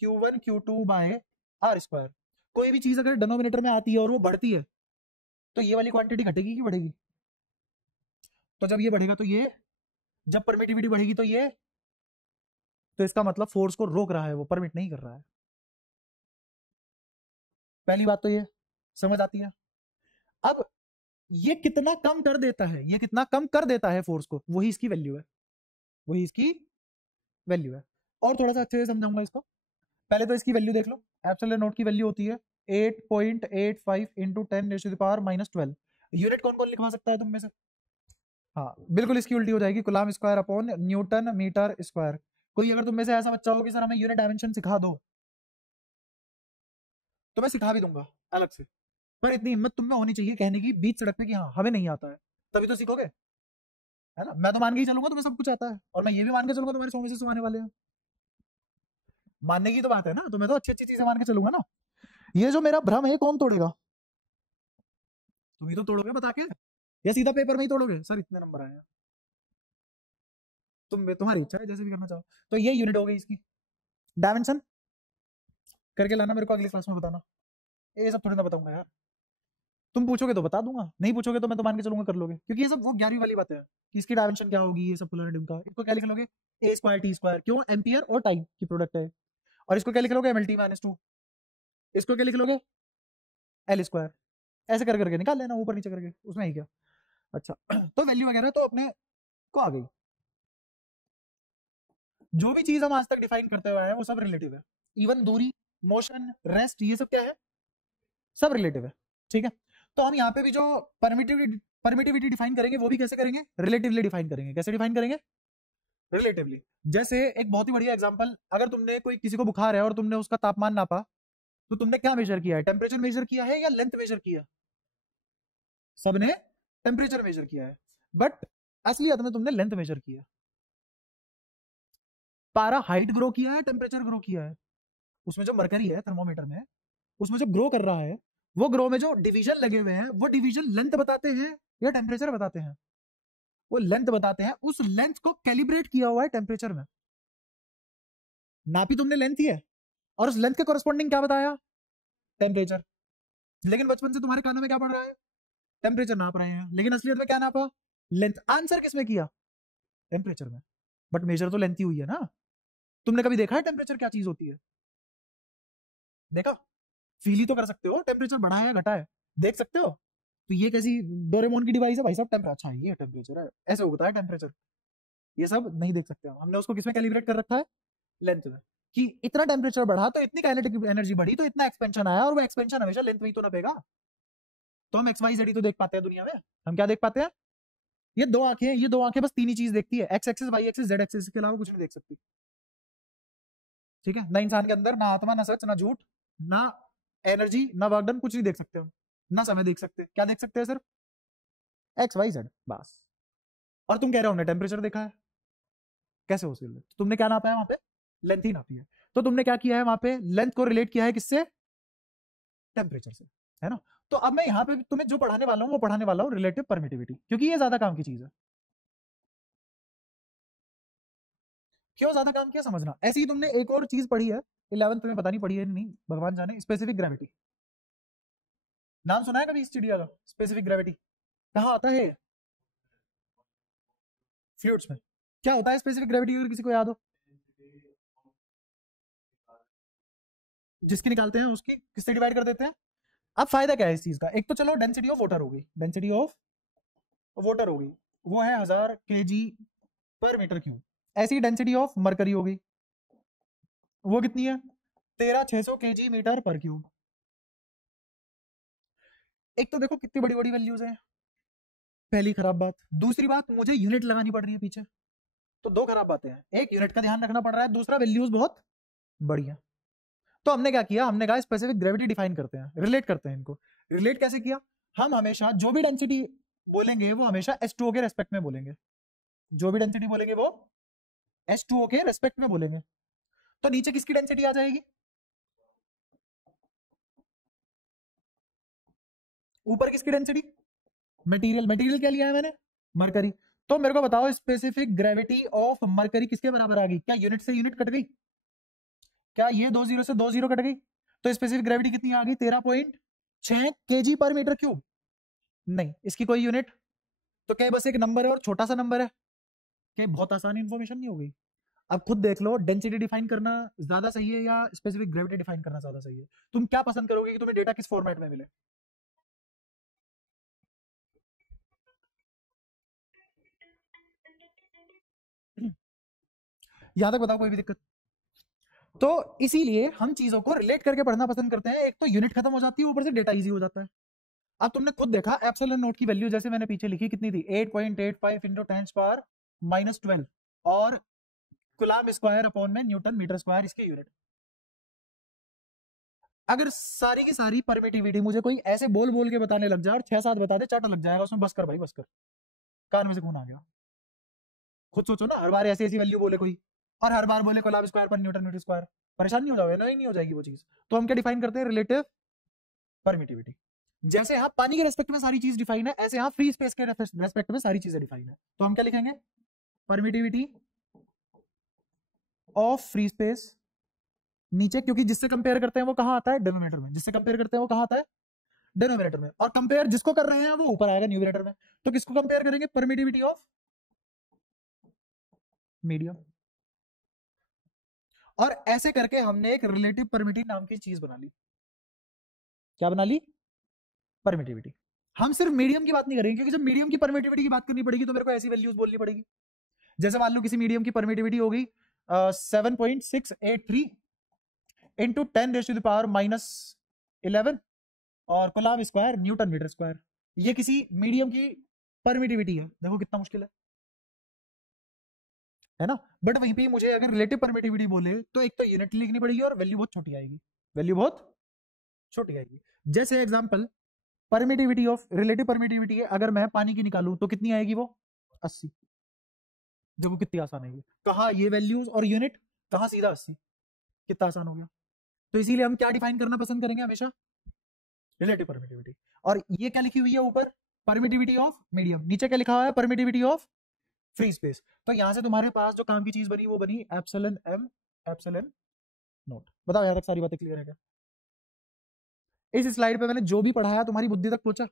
Q1 Q2/r²। कोई भी चीज अगर डिनोमिनेटर में आती है और वो बढ़ती है तो ये वाली क्वांटिटी घटेगी कि बढ़ेगी? तो जब ये बढ़ेगा तो ये, जब परमिटिविटी बढ़ेगी तो ये, तो इसका मतलब फोर्स को रोक रहा है, वो परमिट नहीं कर रहा है। पहली बात तो ये समझ आती है। अब ये कितना कम कर देता है, ये कितना कम कर देता है फोर्स को, वही इसकी वैल्यू है, वही इसकी वैल्यू है। और थोड़ा सा अच्छे से समझाऊंगा इसको। पहले तो इसकी वैल्यू देख लो। एप्सिलॉन नॉट की वैल्यू होती है 8.85 × 10⁻12। यूनिट कौन कौन लिखवा सकता है तुम में से? हाँ बिल्कुल, इसकी उल्टी हो जाएगी, coulomb square upon newton metre square. कोई अगर तुम में से ऐसा बच्चा हो कि सर हमें यूनिट डायमेंशन सिखा दो, तो मैं सिखा भी दूंगा अलग से, पर इतनी हिम्मत तुम में होनी चाहिए कहने की बीच सड़क पे कि हाँ हमें नहीं आता है, तभी तो सीखोगे, है ना। मैं तो मान के ही चलूंगा तुम्हें सब कुछ आता है, और मैं ये भी मान के चलूंगा तुम्हारे 100 में से 100 आने वाले हैं। मानने की तो बात है ना, तो मैं तो अच्छी अच्छी चीजें मान के चलूंगा ना। ये जो मेरा भ्रम है कौन तोड़ेगा? तुम ही तो तोड़ोगे बता के, या सीधा पेपर में ही तोड़ोगे सर इतने नंबर आए हैं। तुम्हारी इच्छा है, जैसे भी करना चाहो। तो ये यूनिट हो गई इसकी। डायमेंशन करके लाना, मेरे को अगली क्लास में बताना। ये सब थोड़ी ना बताऊंगा यार, तुम पूछोगे तो बता दूंगा, नहीं पूछोगे तो मैं तो मान के चलूंगा कर लोगे, क्योंकि ये सब वो 11वीं वाली बातें हैं कि इसकी डायमेंशन क्या होगी, ये सब पोलैरिटी का। इसको क्या लिख लोगे? a²t², क्यों? एम्पियर और टाइम की प्रोडक्ट है। और इसको क्या लिख लोगे? mlt-2। इसको क्या लिख लोगे? l²। ऐसे कर करके निकाल लेना ऊपर नीचे करके, उसमें ही क्या। अच्छा तो वैल्यू वगैरह तो अपने को आ गई। जो भी चीज हम आज तक डिफाइन करते हुए हैं वो सब रिलेटिव है। इवन दूरी, मोशन, रेस्ट, ये सब क्या है? सब रिलेटिव है, ठीक है। तो हम यहाँ पे भी जो परमिटिविटी डिफाइन करेंगे वो भी कैसे करेंगे? रिलेटिवली डिफाइन करेंगे। कैसे डिफाइन करेंगे? रिलेटिवली। जैसे एक बहुत ही बढ़िया एग्जांपल, अगर तुमने कोई किसी को बुखार है और तुमने उसका तापमान नापा, तो तुमने क्या मेजर किया है? टेम्परेचर मेजर किया है या लेंथ मेजर किया? सबने टेम्परेचर मेजर किया है, बट असलियत में तुमने लेंथ मेजर किया। पारा हाइट ग्रो किया है, टेम्परेचर ग्रो किया है? उसमें जो मरकरी है थर्मोमीटर में, उसमें जो ग्रो कर रहा है, वो ग्रो में जो डिवीजन लगे हुए हैं, वो डिवीजन लेंथ बताते हैं या टेम्परेचर बताते हैं? वो लेंथ बताते हैं। उस लेंथ को कैलिब्रेट किया हुआ है टेम्परेचर में। नापी तुमने लेंथ ही है, और उस लेंथ के कॉरेस्पॉन्डिंग क्या बताया? टेम्परेचर। लेकिन बचपन से तुम्हारे कानों में क्या पड़ रहा है? टेम्परेचर नाप रहे हैं, लेकिन असलियत में क्या नापा? लेंथ। आंसर किसमें किया? टेम्परेचर में। बट मेजर तो लेंथ ही हुई है ना। तुमने कभी देखा है टेम्परेचर क्या चीज होती है? देखा? फील ही तो कर सकते हो टेम्परेचर बढ़ा है या घटा है, देख सकते हो। तो ये कैसी डोरेमोन की डिवाइस है भाई साहब? टेम्परेचर, अच्छा ये टेम्परेचर है, ऐसे होता है टेम्परेचर। ये सब नहीं देख सकते हमने उसको किसमें कैलिब्रेट कर रखा है? लेंथ में। कि इतना टेम्परेचर बढ़ा तो इतनी काइनेटिक एनर्जी बढ़ी तो इतना एक्सपेंशन आया, और वो एक्सपेंशन हमेशा लेंथ में ही तो नापेगा। तो हम XYZ ही तो देख पाते हैं दुनिया में। हम क्या देख पाते हैं? ये दो आंखें, ये दो आंखें बस तीन ही चीज देखती है, X axis, Y axis, Z axis, के अलावा कुछ नहीं देख सकती, ठीक है। ना इंसान के अंदर, ना आत्मा, ना सच, ना झूठ, ना एनर्जी, ना वर्क डन, कुछ नहीं देख सकते हम। ना समय देख सकते। क्या देख सकते हैं? सिर्फ XYZ, बस। और तुम कह रहे हो हमने टेम्परेचर देखा है, कैसे हो सकता है? तो तुमने क्या नापा है वहां पे? लेंथ ही नापी है। तो तुमने क्या किया है वहां पे? लेंथ को रिलेट किया है किससे? टेम्परेचर से, है ना। तो अब मैं यहाँ पे तुम्हें जो पढ़ाने वाला हूँ वो पढ़ाने वाला हूँ रिलेटिव परमिटिविटी, क्योंकि ये ज्यादा काम की चीज है। क्यों ज्यादा काम किया समझना। ऐसे ही तुमने एक और चीज पढ़ी है, 11 तुम्हें पता नहीं पड़ी है नहीं, भगवान जाने। स्पेसिफिक ग्रेविटी नाम सुना है कभी इस चिड़िया का? स्पेसिफिक ग्रेविटी कहाँ आता है? फ्लूइड्स में। क्या होता है स्पेसिफिक ग्रेविटी, अगर किसी को याद हो? जिसकी निकालते हैं उसकी किससे डिवाइड कर देते हैं? अब फायदा क्या है इस चीज का? एक तो चलो डेंसिटी ऑफ वाटर होगी, डेंसिटी ऑफ वाटर होगी, वो है 1000 kg पर मीटर क्यूब। ऐसी डेंसिटी ऑफ मरकरी होगी, वो कितनी है? 13600 kg मीटर पर क्यूब। एक तो देखो कितनी बड़ी बड़ी वैल्यूज हैं, पहली खराब बात। दूसरी बात, मुझे यूनिट लगानी पड़ रही है पीछे, तो दो खराब बातें हैं। एक, यूनिट का ध्यान रखना पड़ रहा है, दूसरा वैल्यूज बहुत बड़ी है। तो हमने क्या किया, हमने कहा स्पेसिफिक ग्रेविटी डिफाइन करते हैं, रिलेट करते हैं इनको। रिलेट कैसे किया? हम हमेशा जो भी डेंसिटी बोलेंगे वो हमेशा H2O के रेस्पेक्ट में बोलेंगे, जो भी डेंसिटी बोलेंगे वो H2O के रेस्पेक्ट में बोलेंगे। तो नीचे किसकी डेंसिटी आ जाएगी? ऊपर किसकी डेंसिटी? मटेरियल। मटेरियल क्या लिया है मैंने? मरकरी। तो मेरे को बताओ स्पेसिफिक ग्रेविटी ऑफ मरकरी किसके बराबर आ गई? क्या यूनिट से यूनिट कट गई? क्या ये 2 0 से 2 0 कट गई? तो स्पेसिफिक ग्रेविटी कितनी आ गई? 13.6 kg पर मीटर क्यूब। नहीं, इसकी कोई यूनिट तो क्या बस एक नंबर है और छोटा सा नंबर है? क्या बहुत आसान इंफॉर्मेशन नहीं हो गई? अब खुद देख लो, डेंसिटी डिफाइन करना ज्यादा सही है या स्पेसिफिक ग्रेविटी डिफाइन करना ज्यादा सही है? तुम क्या पसंद करोगे कि तुम्हें डेटा किस फॉर्मेट में मिले? यहां तक बताओ, कोई भी दिक्कत? तो इसीलिए हम चीजों को रिलेट करके पढ़ना पसंद करते हैं। एक तो यूनिट खत्म हो जाती है, ऊपर से डेटा इजी हो जाता है। अब तुमने खुद देखा एप्सिलॉन नोट की वैल्यू जैसे मैंने पीछे लिखी कितनी थी? 8.85 इंटू 10⁻⁻12 और कूलम्ब स्क्वायर अपॉन में न्यूटन मीटर स्क्वायर इसकी यूनिट। अगर सारी की सारी परमिटिविटी मुझे कोई ऐसे बोल बोल के बताने लग जाए और 6-7 बता दे, चाटा लग जाएगा उसमें। बस कर भाई, बस कर, कान में से खून आ गया। खुद सोचो ना, हर बार ऐसी ऐसी वैल्यू बोले कोई, और हर बार बोले कूलम्ब स्क्वायर पर न्यूटन मीटर स्क्वायर, परेशान नहीं हो जाओगे? नहीं हो जाएगी वो चीज। तो हम क्या डिफाइन करते हैं? Relative permittivity. जैसे यहाँ पानी के रेस्पेक्ट में सारी चीज डिफाइन है, ऐसे यहाँ फ्री स्पेस के रेस्पेक्ट में सारी चीजें डिफाइन है। तो हम क्या लिखेंगे? परमिटिविटी ऑफ फ्री स्पेस नीचे, क्योंकि जिससे कंपेयर करते हैं वो कहाँ आता है? डिनोमिनेटर में। जिससे कंपेयर करते हैं वो कहाँ आता है? डिनोमिनेटर में। और कंपेयर जिसको कर रहे हैं वो ऊपर आएगा न्यूमिनेटर में। तो किसको कंपेयर करेंगे? Permittivity of medium. और ऐसे करके हमने एक रिलेटिव परमिटिव नाम की चीज बना ली। क्या बना ली? परमिटिविटी। हम सिर्फ मीडियम की बात नहीं करेंगे, क्योंकि जब मीडियम की परमिटिविटी की बात करनी पड़ेगी तो मेरे को ऐसी वैल्यूज बोलनी पड़ेगी। जैसे मान लो किसी मीडियम की परमिटिविटी होगी 7.683 इंटू 10⁻⁻11 और coulomb square newton metre square. ये किसी मीडियम की परमिटिविटी है। देखो कितना मुश्किल है ना? बट वहीं पे मुझे अगर रिलेटिव परमिटिविटी बोले तो एक तो यूनिट लिखनी पड़ेगी और वैल्यू बहुत छोटी आएगी, वैल्यू बहुत छोटी आएगी। जैसे example, permittivity of relative permittivity है, अगर मैं पानी की निकालूं तो कितनी आएगी? वो 80। देखो कितनी आसान है ये। कहाँ ये वैल्यूज और यूनिट, कहाँ सीधा 80। कितना आसान हो गया। तो इसीलिए हम क्या डिफाइन करना पसंद करेंगे हमेशा? Relative permittivity. और ये क्या लिखी हुई है ऊपर? Permittivity of medium. नीचे क्या लिखा हुआ है? Permittivity of free space. तो यहां से तुम्हारे पास जो काम की चीज बनी वो बनी एप्सिलॉन एम एप्सिलॉन नोट। बताओ यहां तक सारी बातें क्लियर है क्या? इस स्लाइड पे मैंने जो भी पढ़ाया तुम्हारी बुद्धि तक पहुंचा?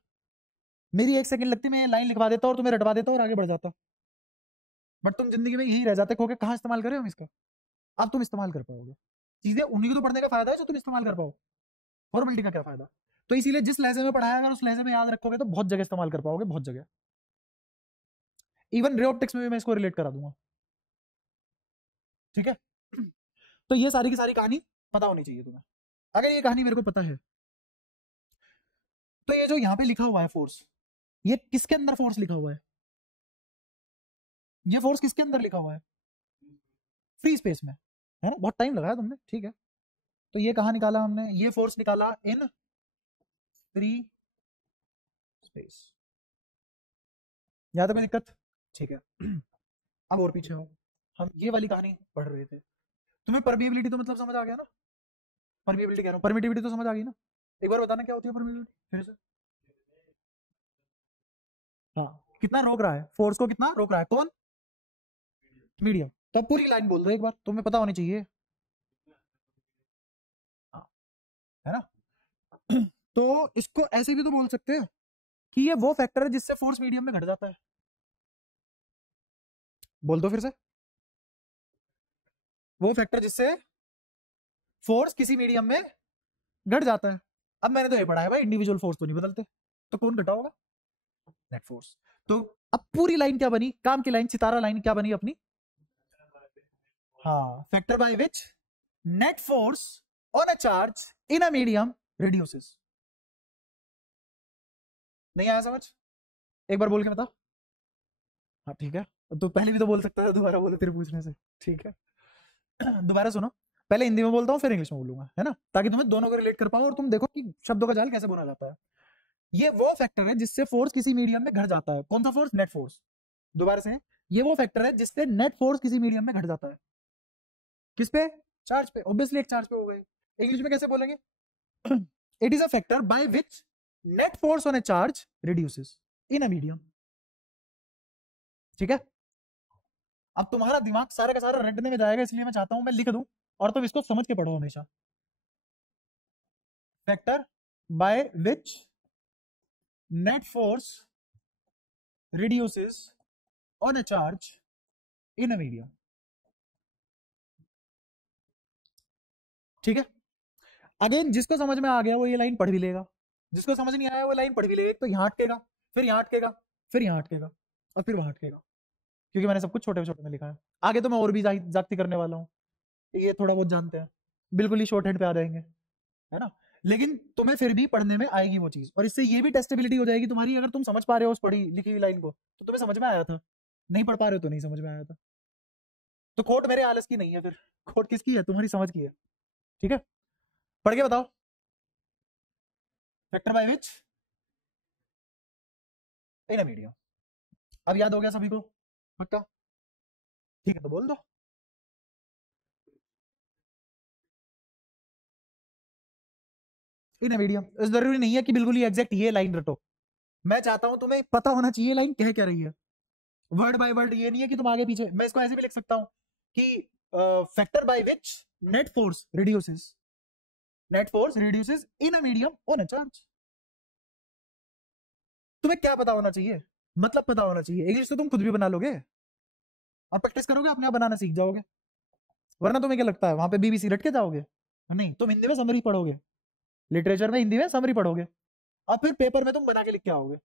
मेरी एक सेकंड लगती, मैं ये लाइन लिखवा देता और तुम्हें रटवा देता और आगे बढ़ जाता। बट तुम जिंदगी में यही रह जाते कहोगे कहाँ इस्तेमाल करें हम इसका। अब तुम इस्तेमाल कर पाओगे चीजें। उन्हीं को तो पढ़ने का फायदा है जो तुम इस्तेमाल कर पाओ। फॉर्मेलिटी का क्या फायदा? तो इसीलिए जिस लहजे में पढ़ाया अगर उस लहजे में याद रखोगे तो बहुत जगह इस्तेमाल कर पाओगे, बहुत जगह। इवन रे ऑप्टिक्स में भी मैं इसको रिलेट करा दूंगा। ठीक है? तो ये सारी की सारी कहानी पता होनी चाहिए तुम्हें। अगर ये कहानी मेरे को पता है तो ये जो यहाँ पे लिखा हुआ है फोर्स, ये किसके अंदर फोर्स लिखा हुआ है? ये फोर्स किसके अंदर लिखा हुआ है? फ्री स्पेस में, है ना? बहुत टाइम लगाया तुमने, ठीक है। तो ये कहाँ निकाला हमने? ये फोर्स निकाला इन फ्री स्पेस। यहां तक कोई दिक्कत? ठीक है। अब और पीछे आओ, हम ये वाली कहानी पढ़ रहे थे। तुम्हें परमिएबिलिटी तो मतलब समझ आ गया ना? परमिएबिलिटी कह रहा हूँ, परमिटिविटी तो समझ आ गई ना? एक बार बताना क्या होती है परमिटिविटी फिर से। हाँ, कितना रोक रहा है फोर्स को? कितना रोक रहा है? कौन? मीडियम। तो पूरी लाइन बोल दो एक बार, तुम्हें पता होनी चाहिए। है ना। तो इसको ऐसे भी तो बोल सकते हैं कि ये वो फैक्टर है जिससे फोर्स मीडियम में घट जाता है। बोल दो फिर से। वो फैक्टर जिससे फोर्स किसी मीडियम में घट जाता है। अब मैंने तो ये पढ़ा है भाई, इंडिविजुअल फोर्स तो नहीं बदलते, तो कौन घटा होगा? Net force. तो अब पूरी लाइन क्या बनी, काम की लाइन, सितारा लाइन क्या बनी अपनी? हाँ, factor by which net force on a charge in a medium reduces. नहीं आया समझ? एक बार बोल के बता। हाँ ठीक है, तो पहले भी तो बोल सकता था, दोबारा बोले तेरे पूछने से। ठीक है। दोबारा सुनो, पहले हिंदी में बोलता हूँ फिर इंग्लिश में बोलूंगा, है ना, ताकि तुम्हें दोनों को रिलेट कर पाओ और तुम देखो कि शब्दों का जाल कैसे बुना जाता है। ये वो फैक्टर है जिससे फोर्स किसी मीडियम में घट जाता है। कौन सा फोर्स? Net force. दोबारा से, ये वो फैक्टर है जिससे नेट फोर्स किसी मीडियम में घट जाता है। किस पे? चार्ज पे। ऑब्वियसली एक चार्ज पे हो गए। इंग्लिश में कैसे बोलेंगे? It is a factor by which net force on A charge reduces in a medium. ठीक है। अब तुम्हारा दिमाग सारा का सारा रटने में जाएगा, इसलिए मैं चाहता हूं मैं लिख दूं और तुम इसको समझ के पढ़ो हमेशा। Factor by which net force reduces on a charge in a medium। ठीक है। अगेन जिसको समझ में आ गया वो ये लाइन पढ़ भी लेगा, जिसको समझ नहीं आया वो लाइन पढ़ भी लेगा। तो यहाँ अटकेगा, फिर यहाँ अटकेगा, फिर यहाँ अटकेगा, और फिर वहां अटकेगा, क्योंकि मैंने सब कुछ छोटे छोटे में लिखा है। आगे तो मैं और भी जागती करने वाला हूँ, ये थोड़ा बहुत जानते हैं, बिल्कुल ही शॉर्ट हैंड पे आ जाएंगे, है ना। लेकिन तुम्हें फिर भी पढ़ने में आएगी वो चीज, और इससे ये भी टेस्टेबिलिटी हो जाएगी तुम्हारी, अगर तुम समझ पा रहे हो उस पढ़ी लिखी हुई लाइन को तो तुम्हें समझ में आया था, नहीं पढ़ पा रहे हो तो नहीं समझ में आया था। तो खोट मेरे आलस की नहीं है, फिर खोट किसकी है? तुम्हारी समझ की है। ठीक है, पढ़ के बताओ। Factor by which in a medium. अब याद हो गया सभी को? पक्का? ठीक है, तो बोल दो। इन अ मीडियम। जरूरी नहीं है कि बिल्कुल ही एग्जैक्ट ये लाइन रटो, मैं चाहता हूं तुम्हें पता होना चाहिए लाइन कह क्या रही है, वर्ड बाय वर्ड। ये नहीं है कि तुम आगे पीछे, मैं इसको ऐसे भी लिख सकता हूं कि factor by which net force reduces in a medium on a charge. तुम्हें क्या पता होना चाहिए? मतलब पता होना चाहिए। इंग्लिश तो तुम खुद भी बना लोगे, और प्रैक्टिस करोगे अपने आप बनाना सीख जाओगे। वरना तुम्हें क्या लगता है वहां पे बीबीसी रट के जाओगे? नहीं, तुम हिंदी में समरी पढ़ोगे, लिटरेचर में हिंदी में समरी पढ़ोगे, और फिर पेपर में तुम बना के लिख के आओगे।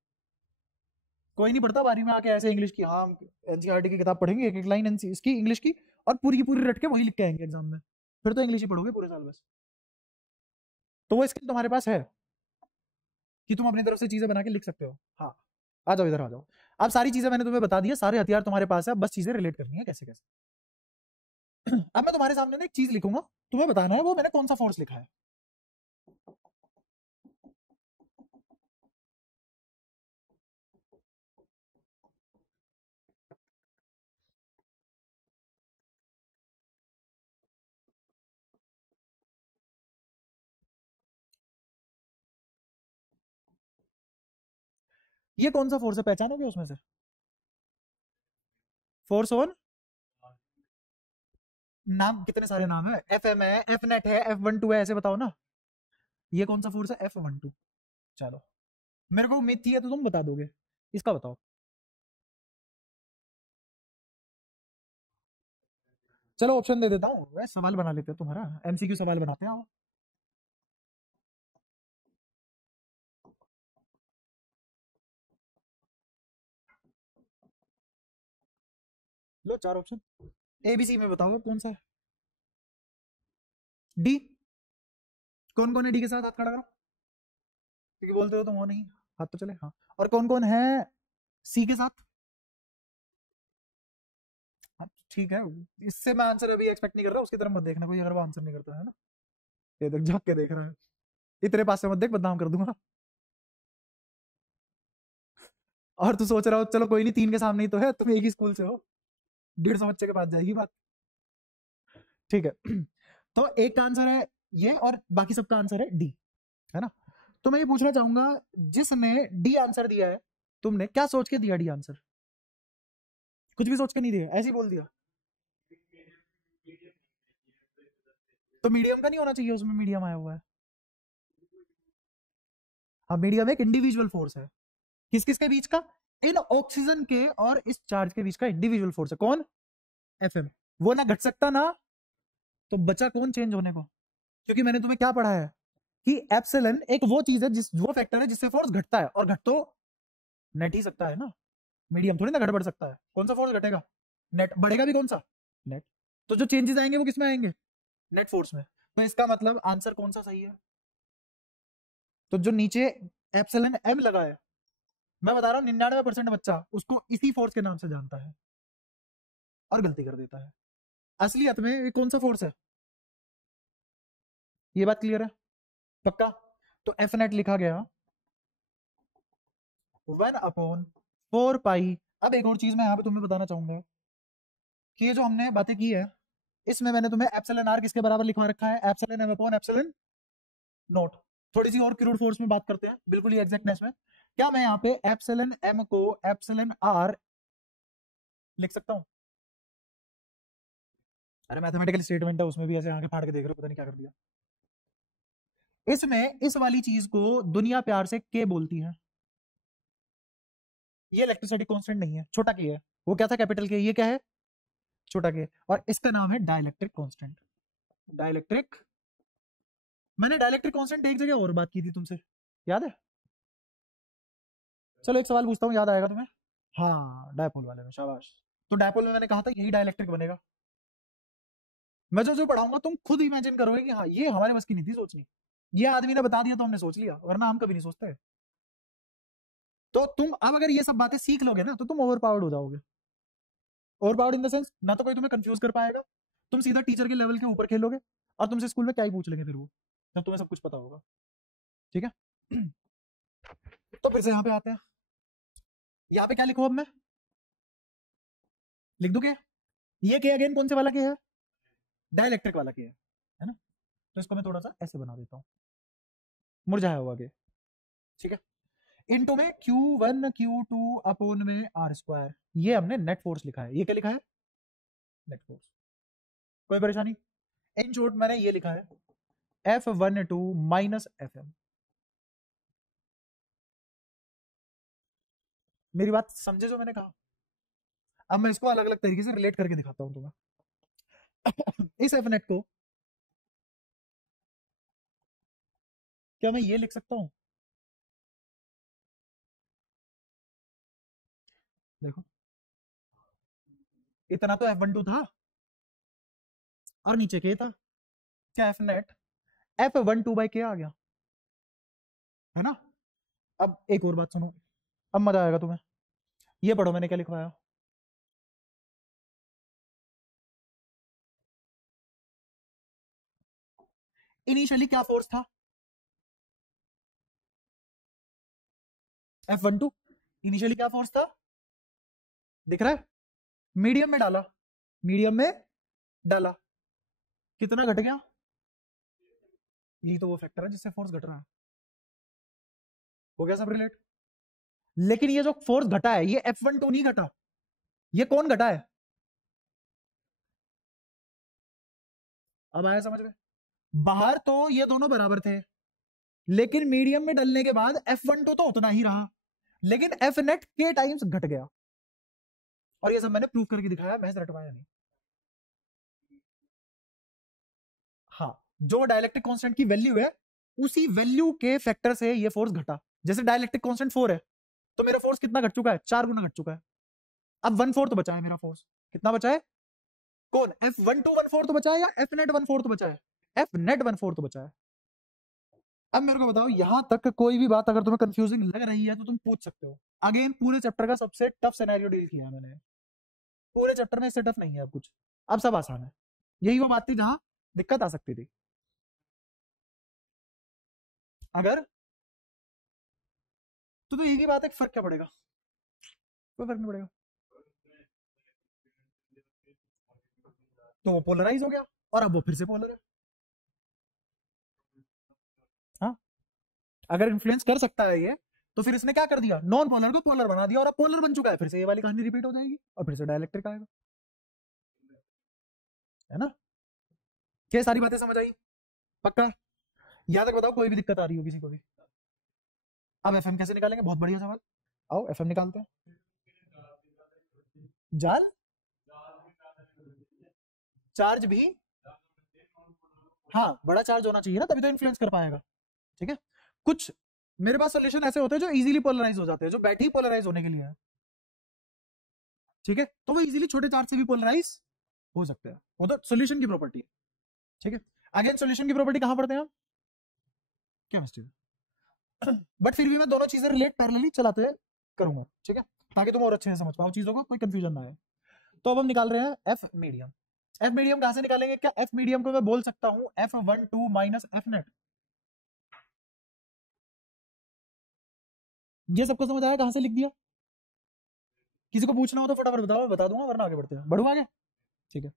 कोई नहीं पढ़ता बारी में आके ऐसे इंग्लिश की, हाँ एनसीईआरटी की किताब पढ़ेंगे, एक एक लाइन इसकी इंग्लिश की, और पूरी की पूरी रट के वही लिख के आएंगे एग्जाम में। फिर तो इंग्लिश ही पढ़ोगे पूरे साल बस। तो वो स्किल तुम्हारे पास है कि तुम अपनी तरफ से चीजें बना के लिख सकते हो। हाँ, आ जाओ इधर आ जाओ। अब सारी चीजें मैंने तुम्हें बता दी है, सारे हथियार तुम्हारे पास है, बस चीजें रिलेट करनी है कैसे कैसे। अब मैं तुम्हारे सामने ना एक चीज लिखूंगा, तुम्हें बताना है वो मैंने कौन सा फोर्स लिखा है। ये कौन सा फोर्स है, पहचानोगे उसमें से? फोर्स ऑन, नाम कितने सारे नाम है, एफ एम है, एफ नेट है, F12 है, ऐसे बताओ ना। ये कौन सा फोर्स है? F12। चलो, मेरे को उम्मीद थी है तो तुम बता दोगे, इसका बताओ। चलो ऑप्शन दे देता हूँ, वैसे सवाल बना लेते हैं तुम्हारा, एमसीक्यू सवाल बनाते हैं आओ। लो चार ऑप्शन, एबीसी में बताओ कौन सा है। डी। कौन कौन है डी के साथ? हाथ खड़ा करो, क्योंकि बोलते हो तुम हो नहीं, हाथ तो चले। हाँ, और कौन कौन है सी के साथ? हाँ ठीक है, इससे मैं आंसर अभी एक्सपेक्ट नहीं कर रहा, उसकी तरफ मत देखना कोई अगर वो आंसर नहीं करता है ना। ये देख झाँक के देख रहा है, इतने पास से मत देख, बदनाम कर दूंगा। और तू सोच रहा हो चलो कोई नहीं, तीन के सामने ही तो है, तुम एक ही स्कूल से हो, 150 बच्चे के पास जाएगी बात। ठीक है। तो एक का आंसर है ये, और बाकी सबका आंसर है डी, है ना। तो मैं ये पूछना चाहूंगा, जिसने डी आंसर दिया है, तुमने क्या सोच के दिया डी आंसर? कुछ भी सोच के नहीं दिया, ऐसे ही बोल दिया। तो मीडियम का नहीं होना चाहिए, उसमें मीडियम आया हुआ है। अब मीडियम एक इंडिविजुअल फोर्स है, किस किस के बीच का, इन ऑक्सीजन के और इस चार्ज के बीच का इंडिविजुअल फोर्स है, कौन, Fm। वो ना घट सकता ना, तो बचा कौन चेंज होने को, क्योंकि मैंने तुम्हें क्या पढ़ा है कि एप्सिलन एक वो चीज है, वो फैक्टर है जिससे फोर्स घटता है, और घट तो नेट ही सकता है ना, मीडियम थोड़ी ना घट बढ़ सकता है, कौन सा फोर्स घटेगा, नेट, बढ़ेगा भी कौन सा, नेट। तो जो चेंजेस आएंगे वो किस में आएंगे, नेट फोर्स में। तो इसका मतलब आंसर कौन सा सही है, तो जो नीचे एप्सिलन एम लगा है, मैं बता रहा हूँ 99% बच्चा उसको इसी फोर्स के नाम से जानता है और गलती कर देता है। असलियत में ये कौन सा फोर्स है, ये बात क्लियर है, पक्का। तो एफ नेट लिखा गया 1/4 पाई। अब एक और चीज मैं यहाँ पे तुम्हें बताना चाहूंगा कि ये जो हमने बातें की है, इसमें मैंने तुम्हें एप्सिलन आर किसके बराबर लिखवा रखा है, epsilon M upon epsilon nought. थोड़ी सी और क्रूड फोर्स में बात करते हैं, बिल्कुल ही एग्जैक्टनेस में। क्या मैं यहाँ पे एप्सिलन एम को एप्सिलन आर लिख सकता हूँ, अरे मैथमेटिकल स्टेटमेंट है, उसमें भी ऐसे आगे फाड़ के देख रहे हो, पता नहीं क्या कर दिया। इसमें इस वाली चीज को दुनिया प्यार से के बोलती है, ये इलेक्ट्रिसिटी कांस्टेंट नहीं है, छोटा के है, वो क्या था कैपिटल के, ये क्या है छोटा के, और इसका नाम है डाइलेक्ट्रिक कांस्टेंट। डाइलेक्ट्रिक, मैंने डाइलेक्ट्रिक कांस्टेंट एक जगह और बात की थी तुमसे, याद है। चलो एक सवाल पूछता हूँ, याद आएगा तुम्हें, हाँ डायपोल वाले में, शाबाश। तो डायपोल में मैंने कहा था यही डाइलेक्ट्रिक बनेगा। मैं जो जो पढ़ाऊंगा तुम खुद इमेजिन करोगे कि हाँ ये हमारे बस की नहीं थी सोचनी, ये आदमी ने बता दिया तो हमने सोच लिया, वरना हम कभी नहीं सोचते। तो तुम अब अगर ये सब बातें सीख लोगे ना, तो तुम ओवर पावर्ड हो जाओगे। Over powered in the sense, ना तो कोई तुम्हें कंफ्यूज कर पाएगा, तुम सीधा टीचर के लेवल के ऊपर खेलोगे, और तुमसे स्कूल में क्या ही पूछ लेंगे फिर वो, जब तुम्हें सब कुछ पता होगा। ठीक है। तो फिर से यहाँ पे आते हैं, यहाँ पे क्या लिखो अब मैं लिख दूं, ये के अगेन कौन से वाला के है, डाइलेक्ट्रिक वाला के है ना। तो इसको मैं थोड़ा सा ऐसे बना देता हूँ, मुरझाया हुआ के, ठीक है। इनटू में Q1 Q2 अपॉन में R स्क्वायर, ये हमने नेट फोर्स लिखा है, ये क्या लिखा है, नेट फोर्स। कोई परेशानी, इन शॉर्ट मैंने ये लिखा है F12 माइनस Fm। मेरी बात समझे जो मैंने कहा, अब मैं इसको अलग अलग तरीके से रिलेट करके दिखाता हूं तुम्हें। इस एफ नेट को क्या मैं ये लिख सकता हूं, देखो इतना तो F12 था और नीचे के था, क्या एफ नेट F12 बाई के आ गया, है ना। अब एक और बात सुनो, अब मजा आएगा तुम्हें, ये पढ़ो मैंने क्या लिखवाया। इनिशियली क्या फोर्स था, F12। इनिशियली क्या फोर्स था, दिख रहा है, मीडियम में डाला, मीडियम में डाला, कितना घट गया, यही तो वो फैक्टर है जिससे फोर्स घट रहा है, हो गया सब रिलेट। लेकिन ये जो फोर्स घटा है ये F12 नहीं घटा, ये कौन घटा है, अब आया समझ में। बाहर तो ये दोनों बराबर थे, लेकिन मीडियम में डलने के बाद F12 तो उतना ही रहा, लेकिन F नेट के टाइम्स घट गया, और ये सब मैंने प्रूव करके दिखाया, महज रटवाया नहीं। हाँ, जो डाइलेक्ट्रिक कांस्टेंट की वैल्यू है उसी वैल्यू के फैक्टर से ये फोर्स घटा। जैसे डाइलेक्ट्रिक कांस्टेंट 4 है, तो मेरा फोर्स कितना घट चुका है, 4 गुना घट चुका है। अब 1/4 बचा है मेरा फोर्स, कितना बचा है, कौन F12 1/4 बचा है या F नेट 1/4 बचा है, F नेट 1/4 बचा है। अब मेरे को बताओ, यहां तक कोई भी बात अगर तुम्हें कंफ्यूजिंग लग रही है तो तुम पूछ सकते हो। अगेन पूरे चैप्टर का सबसे टफ सिनेरियो डील किया है मैंने, पूरे चैप्टर में इससे टफ नहीं है अब कुछ, अब सब आसान है। यही वो बात थी जहां दिक्कत आ सकती थी, अगर तो एक ही बात है, फर्क क्या पड़ेगा, कोई फर्क नहीं पड़ेगा, तो वो पोलराइज हो गया और अब वो फिर से पोलर है। हाँ, अगर इन्फ्लुएंस कर सकता है ये, तो फिर इसने क्या कर दिया, नॉन पोलर को पोलर बना दिया और अब पोलर बन चुका है, फिर से ये वाली कहानी रिपीट हो जाएगी और फिर से डाइलेक्ट्रिक आएगा, है ना। क्या सारी बातें समझ आई, पक्का। यहाँ तक बताओ कोई भी दिक्कत आ रही हो किसी को भी। अब एफएम कैसे निकालेंगे? बहुत बढ़िया सवाल, आओ एफएम निकालते हैं। जाल चार्ज भी, हाँ बड़ा चार्ज होना चाहिए ना, तभी तो इन्फ्लुएंस कर पाएगा। ठीक है, कुछ मेरे पास सॉल्यूशन ऐसे होते हैं जो इजीली पोलराइज हो जाते हैं, जो बैटरी ही पोलराइज होने के लिए है। ठीक है, तो वो इजीली छोटे चार्ज से भी पोलराइज हो सकते हैं, वो तो सॉल्यूशन की प्रॉपर्टी है। ठीक है, अगेन सॉल्यूशन की प्रॉपर्टी कहां पढ़ते हैं हम? केमिस्ट्री में। बट फिर भी मैं दोनों चीजें रिलेट पैरेलली चलाते करूंगा, ठीक है, ताकि तुम और अच्छे से समझ पाओ चीजों को, कोई कंफ्यूजन ना आए। तो अब हम निकाल रहे हैं एफ मीडियम। एफ मीडियम कहां से निकालेंगे? क्या एफ मीडियम को मैं बोल सकता हूं F12 माइनस एफ नेट? ये सबको समझ आया? कहां से लिख दिया? किसी को पूछना हो तो फटाफट बताओ, मैं बता दूंगा, वरना आगे बढ़ते हैं। बढ़ू आगे? ठीक है,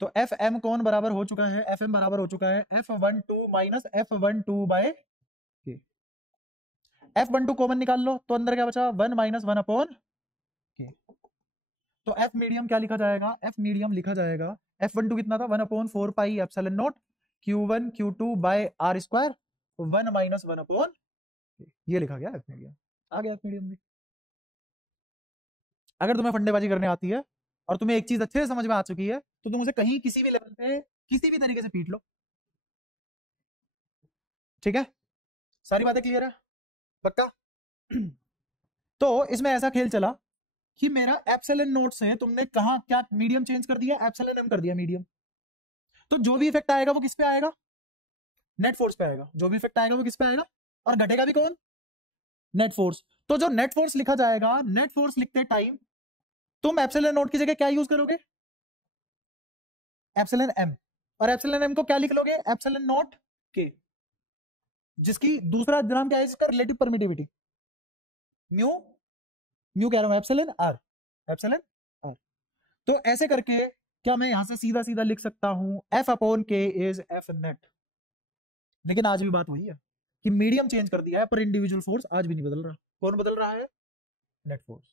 तो एफ एम कौन बराबर हो चुका है? एफ एम बराबर हो चुका है F12 माइनस F12 बाय के। F12 कॉमन निकाल लो, तो अंदर क्या बचा? 1 माइनस 1 अपॉन के। तो एफ मीडियम क्या लिखा जाएगा? एफ मीडियम लिखा जाएगा, F12 कितना था? 1 upon 4 pi epsilon nought Q1 Q2 by R square 1 minus 1 upon, ये लिखा गया एफ मीडियम। आ गया एफ मीडियम भी। अगर तुम्हें फंडेबाजी करने आती है और तुम्हें एक चीज अच्छे से समझ में आ चुकी है, तो तुम उसे कहीं किसी भी लेवल पे किसी भी तरीके से पीट लो। ठीक है, सारी बातें क्लियर है? पक्का? तो इसमें ऐसा खेल चला कि मेरा एप्सिलॉन नोट से तुमने कहा क्या मीडियम चेंज कर दिया? एप्सिलॉन एम कर दिया मीडियम। तो जो भी इफेक्ट आएगा वो किस पे आएगा? नेट फोर्स पे आएगा। जो भी इफेक्ट आएगा वो किस पे आएगा? और घटेगा भी कौन? Net force. तो जो नेट फोर्स लिखा जाएगा, नेट फोर्स लिखते टाइम तुम एप्सिलॉन नोट की जगह क्या यूज करोगे? Epsilon M. और एप्सिलॉन एम को क्या लिख लोगे? एप्सिलॉन नोट के, जिसकी दूसरा नाम क्या है इसका? Relative permittivity, mu. म्यू कह रहा हूं, एप्सिलॉन आर, एप्सिलॉन आर। तो ऐसे करके क्या मैं यहां से सीधा सीधा लिख सकता हूं एफ अपॉन के इज एफ नेट। लेकिन आज भी बात वही है कि मीडियम चेंज कर दिया है पर इंडिविजुअल फोर्स आज भी नहीं बदल रहा। कौन बदल रहा है? Net force.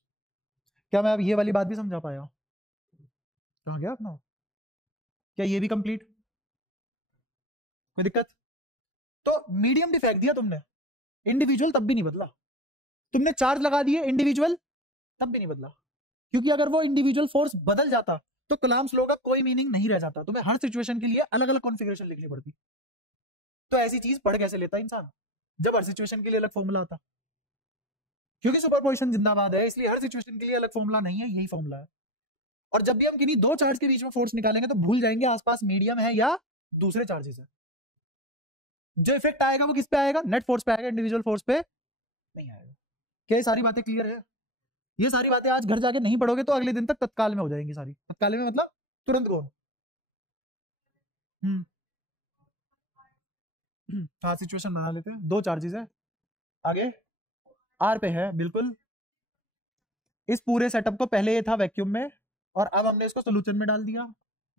क्या मैं अब ये वाली बात भी समझा पाया? कहां गया अपना? क्या ये भी कंप्लीट? कोई दिक्कत? तो मीडियम भी फेंक दिया तुमने, इंडिविजुअल तब भी नहीं बदला। तुमने चार्ज लगा दिए, इंडिविजुअल तब भी नहीं बदला। क्योंकि अगर वो इंडिविजुअल फोर्स बदल जाता तो कलाम्स लॉ का कोई मीनिंग नहीं रह जाता। तुम्हें हर सिचुएशन के लिए अलग अलग कॉन्फ़िगरेशन लिखनी पड़ती। तो ऐसी चीज पढ़ कैसे लेता इंसान जब हर सिचुएशन के लिए अलग फॉर्मूला आता? क्योंकि सुपरपोजिशन जिंदाबाद है, इसलिए हर सिचुएशन के लिए अलग फॉर्मूला नहीं है, यही फॉर्मूला है। और जब भी हम किन्हीं दो चार्ज के बीच में फोर्स निकालेंगे तो भूल जाएंगे आसपास मीडियम है या दूसरे चार्जेस है। जो इफेक्ट आएगा वो किस पे आएगा? नेट फोर्स पे आएगा, इंडिविजुअल फोर्स पे नहीं आएगा। क्या ये सारी बातें क्लियर है? ये सारी बातें आज घर जाके नहीं पढ़ोगे तो अगले दिन तक तत्काल में हो जाएंगी सारी। तत्काल में मतलब तुरंत कौन? हाँ, सिचुएशन बना लेते हैं। दो चार्जेस है, आगे आर पे है, बिल्कुल। इस पूरे सेटअप को पहले ये था वैक्यूम में और अब हमने इसको सोल्यूशन में डाल दिया,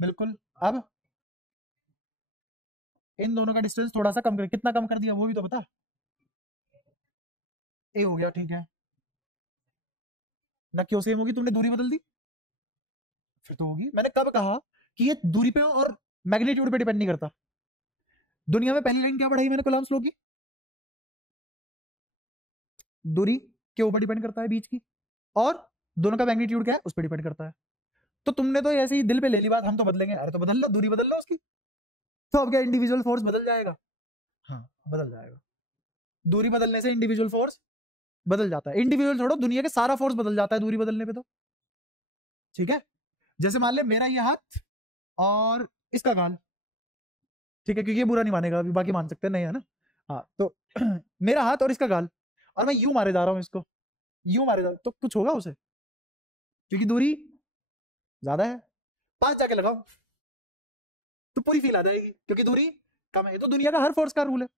बिल्कुल। अब इन दोनों का डिस्टेंस थोड़ा सा कम कर, कितना कम कर दिया वो भी तो बता। ए हो गया, ठीक है ना? क्यों सेम होगी? तुमने दूरी बदल दी, फिर तो होगी। मैंने कब कहा कि ये दूरी पे और मैग्नीट्यूड पे डिपेंड नहीं करता। दुनिया में पहली लाइन क्या पढ़ाई मैंने कूलम्ब्स लॉ की? दूरी के ऊपर डिपेंड करता है बीच की, और दोनों का मैग्नीट्यूड क्या है उस पर डिपेंड करता है। तो तुमने तो ऐसे ही दिल पे ले ली बात, हम तो बदलेंगे। अरे तो बदल लो, दूरी बदल लो उसकी, तो अब क्या इंडिविजुअल फोर्स बदल जाएगा? हाँ बदल जाएगा। दूरी बदलने से इंडिविजुअल फोर्स बदल जाता है। इंडिविजुअल छोड़ो, दुनिया के सारा फोर्स बदल जाता है दूरी बदलने पे तो। ठीक है, जैसे मान ले मेरा ये हाथ और इसका गाल, ठीक है, क्योंकि ये बुरा नहीं मानेगा अभी, बाकी मान सकते हैं, नहीं है ना? हाँ, तो मेरा हाथ और इसका गाल, और मैं यूं मारे जा रहा हूं इसको, यूं मारे जा रहा हूं, तो कुछ होगा उसे? क्योंकि दूरी ज्यादा है। 5 जाके लगाओ तो पूरी फील आ जाएगी, क्योंकि दूरी कम है। तो दुनिया का हर फोर्स का रूल है,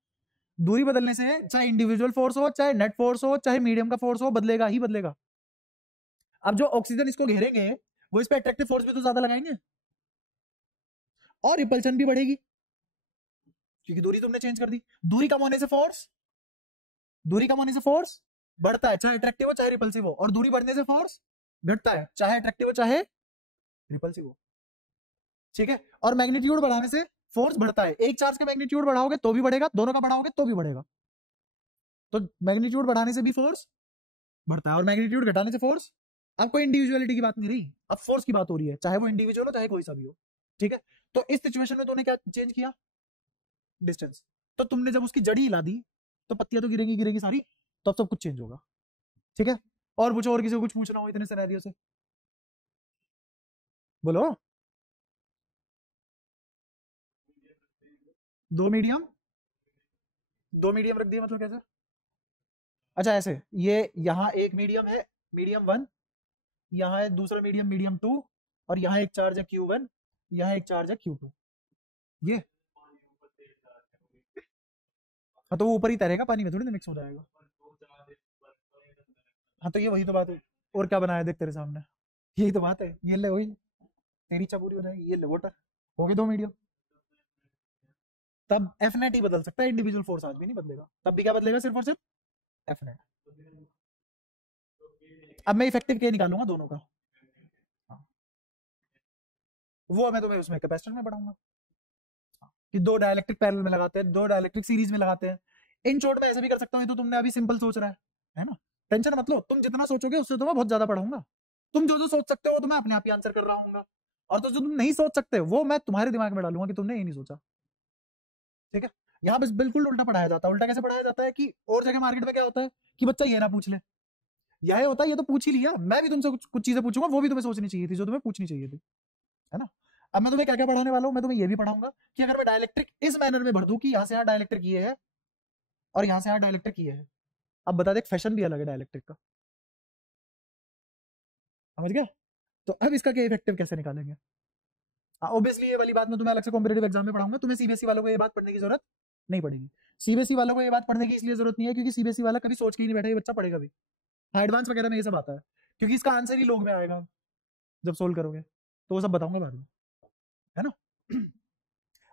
दूरी बदलने से चाहे इंडिविजुअल फोर्स हो, चाहे नेट फोर्स हो, चाहे मीडियम का फोर्स हो, बदलेगा ही बदलेगा। अब जो ऑक्सीजन इसको घेरेंगे वो इस पे अट्रैक्टिव फोर्स भी तो ज्यादा लगाएंगे, और रिपल्शन भी बढ़ेगी, क्योंकि दूरी तुमने चेंज कर दी। दूरी कम होने से फोर्स, दूरी कम होने से फोर्स बढ़ता है, चाहे अट्रैक्टिव हो चाहे रिपल्सिव हो, और दूरी बढ़ने से फोर्स घटता है, चाहे अट्रैक्टिव हो चाहे रिपल्सिव हो। ठीक है, और मैग्नीट्यूड बढ़ाने से फोर्स बढ़ता है। एक चार्ज का मैग्नीट्यूड बढ़ाओगे तो भी बढ़ेगा, दोनों का बढ़ाओगे तो भी बढ़ेगा। तो मैग्नीट्यूड बढ़ाने से भी फोर्स बढ़ता है और मैग्नीट्यूड घटाने से फोर्स। अब कोई इंडिविजुअलिटी की बात नहीं रही, अब फोर्स की बात हो रही है, चाहे वो इंडिविजुअल हो चाहे कोई सा भी हो। ठीक है, तो इस सिचुएशन में तूने क्या चेंज किया, डिस्टेंस। तो तुमने जब उसकी जड़ी हिला दी तो पत्तियां तो गिरेंगी गिरेंगी सारी, तो अब सब कुछ चेंज होगा। ठीक है, और पूछो, और किसी को कुछ पूछना हो इतने सिनेरियो से, बोलो। दो मीडियम, दो मीडियम रख दिया मतलब कैसे? अच्छा ऐसे, ये यहाँ एक मीडियम है, मीडियम 1, यहाँ है दूसरा मीडियम, मीडियम 2, और यहाँ एक चार्ज है Q1, यहाँ एक चार्ज है Q2। ये हाँ, तो वो ऊपर ही तैरेगा, पानी में थोड़ी ना मिक्स हो जाएगा। हाँ तो ये वही तो बात है, और क्या बनाया देख तेरे सामने, यही तो बात है। ये ले वही तेरी चबूरी बनाएगी, ये ले वाटर, हो गए दो मीडियम। तब एफ नेट ही बदल सकता है, इंडिविजुअल फोर्स आज भी नहीं बदलेगा, तब भी क्या बदलेगा, सिर्फ और सिर्फ एफ नेट। अब मैं इफेक्टिव के निकालूंगा दोनों का, हाँ। वो मैं तुम्हें उसमें कैपेसिटर में पढ़ाऊंगा, हाँ, कि दो डायलैक्ट्रिक पैरेलल में लगाते हैं, दो डायलैक्ट्रिक सीरीज में लगाते हैं। इन शॉर्ट में ऐसे भी कर सकता हूँ, तो तुमने अभी सिंपल सोच रहा है ना, टेंशन मत लो, तुम जितना सोचोगे उससे तो मैं बहुत ज्यादा पढ़ाऊंगा। तुम जो जो सोच सकते हो तो मैं अपने आप ही आंसर कर रहा हूँ, और तो जो तुम नहीं सोच सकते वो मैं तुम्हारे दिमाग में डालूंगा कि तुमने ये नहीं सोचा। ठीक है, यहाँ बस बिल्कुल उल्टा पढ़ाया जाता है। उल्टा कैसे पढ़ाया जाता है कि और जगह मार्केट में क्या होता है कि बच्चा ये ना पूछ ले, यह होता है ये तो पूछ ही लिया, मैं भी तुमसे कुछ चीजें पूछूंगा, वो भी तुम्हें सोचनी चाहिए थी जो तुम्हें पूछनी चाहिए थी, है ना। अब मैं तुम्हें क्या क्या पढ़ाने वाला हूँ, मैं तुम्हें ये भी पढ़ाऊंगा कि अगर मैं डायलैक्ट्रिक इस मैनर में भर दूं कि यहाँ से यहाँ डायलैक्ट्रिक ये है और यहाँ से यहाँ डायलैक्ट्रिक ये है, अब बता दे फैशन भी अलग है डायलैक्ट्रिक का, समझ गया। तो अब इसका क्या इफेक्टिव कैसे निकालेंगे, ऑब्वियसली ये वाली बात मैं तुम्हें अलग से कॉम्पिटेटिव एग्जाम में पढ़ाऊंगा, तुम्हें सीबीएसई वालों को ये बात पढ़ने की जरूरत नहीं पड़ेगी। सीबीएसई वालों को ये बात पढ़ने की इसलिए जरूरत नहीं है क्योंकि सीबीएसई वाला कभी सोच के ही नहीं बैठा ये बच्चा पढ़ेगा भी, एडवांस वगैरह में ये सब आता है, क्योंकि इसका आंसर ही लोग में आएगा जब सोल्व करोगे, तो वो सब बताऊंगा बाद में, है ना।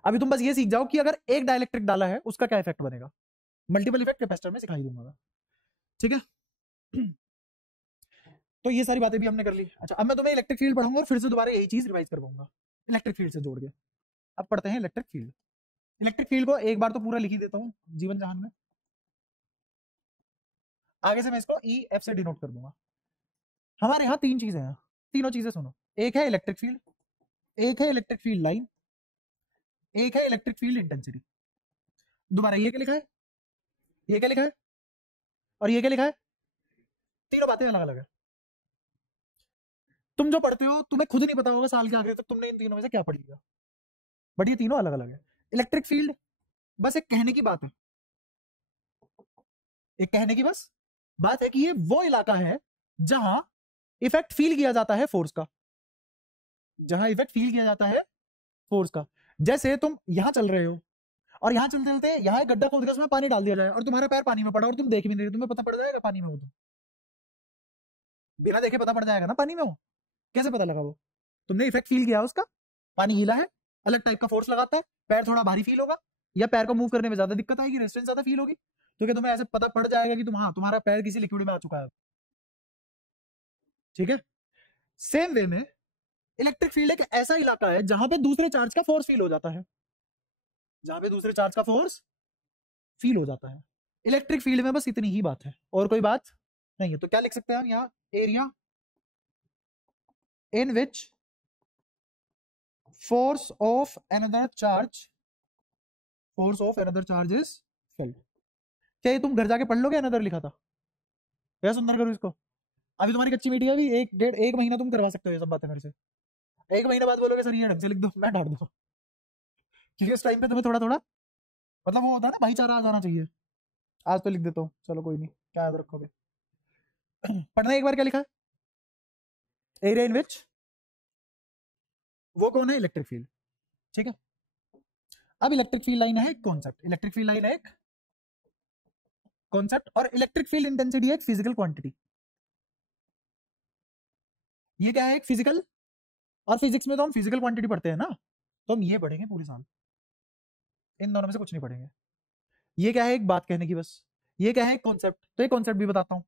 अभी तुम बस ये सीख जाओ कि अगर एक डायलैक्ट्रिक डाला है उसका क्या इफेक्ट बनेगा, मल्टीपल इफेक्ट कैपेसिटर में सिखाई दूंगा मैं। ठीक है, तो ये सारी बातें भी हमने कर ली। अच्छा अब मैं तुम्हें इलेक्ट्रिक फील्ड पढ़ाऊंगा और फिर से दोबारा यही चीज रिवाइज करवाऊंगा इलेक्ट्रिक फील्ड से जोड़ के। अब पढ़ते हैं इलेक्ट्रिक फील्ड। इलेक्ट्रिक फील्ड को एक बार तो पूरा लिख ही देता हूँ जीवन जहान में, आगे से मैं इसको ई एफ से डिनोट कर दूंगा। हमारे यहाँ तीन चीजें हैं, तीनों चीजें सुनो, एक है इलेक्ट्रिक फील्ड, एक है इलेक्ट्रिक फील्ड लाइन, एक है इलेक्ट्रिक फील्ड इंटेंसिटी। दोबारा ये क्या लिखा है, ये क्या लिखा है, और ये क्या लिखा है, तीनों बातें अलग अलग है। तुम जो पढ़ते हो तुम्हें खुद नहीं पता होगा साल के आखिर तक तुमने इन तीनों में से क्या पढ़ लिया, बट ये तीनों अलग अलग है। इलेक्ट्रिक फील्ड बस एक कहने की बात है, एक कहने की बस बात है कि ये वो इलाका है जहां इफेक्ट फील किया जाता है फोर्स का, जहां इफेक्ट फील किया जाता है फोर्स का। जैसे तुम यहां चल रहे हो और यहां चलते चलते यहाँ एक गड्ढा खोद के उसमें पानी डाल दिया जाए और तुम्हारा पैर पानी में पड़ा और तुम देख भी नहीं रहे, तुम्हें पता पड़ जाएगा पानी में हो, तो बिना देखे पता पड़ जाएगा ना पानी में हो, कैसे पता लगा वो, तुमने इफेक्ट फील किया उसका, पानी गीला है, अलग टाइप का फोर्स लगाता है, पैर थोड़ा भारी फील होगा, या पैर को मूव करने में ज्यादा दिक्कत आएगी, रेजिस्टेंस ज्यादा फील होगी, तो क्या तुम्हें ऐसे पता पड़ जाएगा कि तुम्हारा पैर किसी लिक्विड में आ चुका है। ठीक है, सेम वे में इलेक्ट्रिक फील्ड एक ऐसा इलाका है जहां पे दूसरे चार्ज का फोर्स फील हो जाता है, जहां पे दूसरे चार्ज का फोर्स फील हो जाता है। इलेक्ट्रिक फील्ड में बस इतनी ही बात है और कोई बात नहीं है। तो क्या लिख सकते हैं हम यहाँ, area in which force of another charge is felt। क्या ये तुम घर जाके पढ़ लोगे, अनदर लिखा था, या सुंदर करो इसको, अभी तुम्हारी कच्ची मीठी है, अभी एक महीना तुम करवा सकते हो ये सब बातें मेरे से, एक महीना बाद बोलोगे सर ये ढंग से लिख दो, मैं डांट दूंगा, क्योंकि उस टाइम पे तुम्हें थोड़ा थोड़ा मतलब वो होता है ना, भाईचारा आ जाना चाहिए। आज तो लिख देता हूँ, चलो कोई नहीं, क्या याद रखोगे। पढ़ना एक बार क्या लिखा है, एरिया इन विच, वो कौन है, इलेक्ट्रिक फील्ड। ठीक है, अब इलेक्ट्रिक फील्ड लाइन है एक कॉन्सेप्ट, इलेक्ट्रिक फील्ड लाइन है एक कॉन्सेप्ट, और इलेक्ट्रिक फील्ड इंटेंसिटी है एक फिजिकल क्वांटिटी। ये क्या है, एक फिजिकल, और फिजिक्स में तो हम फिजिकल क्वांटिटी पढ़ते हैं ना, तो हम ये पढ़ेंगे पूरे साल, इन दोनों में से कुछ नहीं पढ़ेंगे। ये क्या है, एक बात कहने की बस, ये क्या है, एक कॉन्सेप्ट, तो एक कॉन्सेप्ट भी बताता हूँ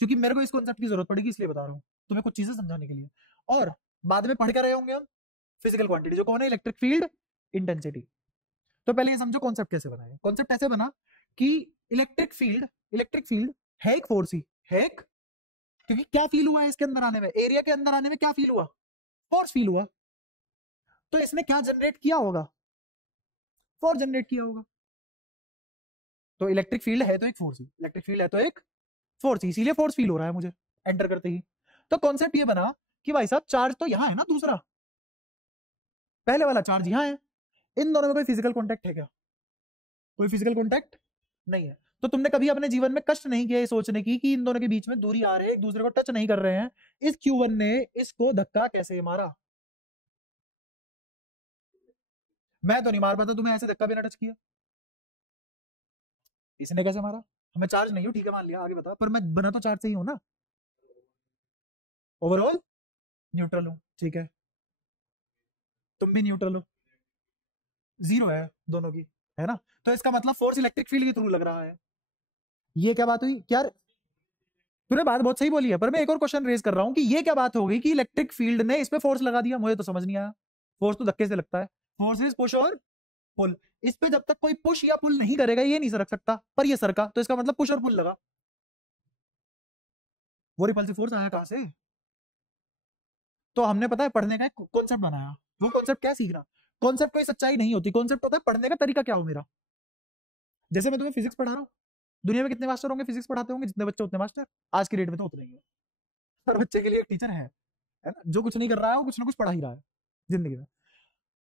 क्योंकि मेरे को इस कॉन्सेप्ट की जरूरत पड़ेगी इसलिए बता रहा हूँ तुम्हें कुछ चीजें समझाने के लिए, और बाद में पढ़ कर रहे होंगे हम फिजिकल क्वांटिटी जो कौन है, इलेक्ट्रिक फील्ड इंटेंसिटी। तो पहले ये समझो कॉन्सेप्ट कैसे बना है। कॉन्सेप्ट ऐसे बना कि इलेक्ट्रिक फील्ड इलेक्ट्रिक फील्ड है एक फोर्स ही है एक, क्योंकि क्या फील हुआ है इसके अंदर आने में, एरिया के अंदर आने में क्या फील हुआ, फोर्स फील हुआ। तो इसने क्या जनरेट किया होगा, फोर्स जनरेट किया होगा। तो इलेक्ट्रिक फील्ड है तो एक फोर्स ही, इलेक्ट्रिक फील्ड है तो एक फोर्स ही, इसीलिए फोर्स फील हो रहा है मुझे एंटर करते ही। तो कॉन्सेप्ट ये बना कि भाई साहब चार्ज तो यहां है ना, दूसरा पहले वाला चार्ज यहां है, इन दोनों में कोई फिजिकल कॉन्टैक्ट है क्या, कोई फिजिकल कॉन्टैक्ट नहीं है। तो तुमने कभी अपने जीवन में कष्ट नहीं किया ये सोचने की कि इन दोनों के बीच में दूरी आ रही है, एक दूसरे को टच नहीं कर रहे हैं, इस Q1 ने इसको धक्का कैसे मारा। मैं तो नहीं मार पाता तुम्हें ऐसे धक्का बिना टच किया, इसने कैसे मारा। मैं चार्ज नहीं हूं, ठीक है मान लिया, आगे बता, पर मैं बना तो चार्ज से ही हूं ना, ओवरऑल न्यूट्रल हूं, ठीक है, तुम भी न्यूट्रल हो, जीरो है दोनों की, है ना। तो इसका मतलब फोर्स इलेक्ट्रिक फील्ड के थ्रू लग रहा है। ये क्या बात हुई क्या, तूने बात बहुत सही बोली है, पर मैं एक और क्वेश्चन रेज कर रहा हूं कि ये क्या बात हो गई कि इलेक्ट्रिक फील्ड ने इस पे फोर्स लगा दिया, मुझे तो समझ नहीं आया। फोर्स तो धक्के से लगता है, फोर्स इज पुश और पुल, इस पे जब तक कोई पुश या पुल नहीं करेगा ये नहीं सरक सकता, पर ये सरका, तो इसका मतलब पुश और पुल लगा। वो रिपल्सिव फोर्स आया कहां से, तो हमने पता है पढ़ने का एक कॉन्सेप्ट बनाया, वो कॉन्सेप्ट क्या सीखना, कॉन्सेप्ट कोई सच्चाई नहीं होती, कॉन्सेप्ट होता है पढ़ने का तरीका क्या हो मेरा। जैसे मैं तुम्हें फिजिक्स पढ़ा रहा हूँ, दुनिया में कितने मास्टर होंगे फिजिक्स पढ़ाते होंगे, जितने बच्चे उतने मास्टर, आज की डेट में तो उतने ही है, हर बच्चे के लिए एक टीचर है ना, जो कुछ नहीं कर रहा है वो कुछ ना कुछ पढ़ा ही रहा है जिंदगी में।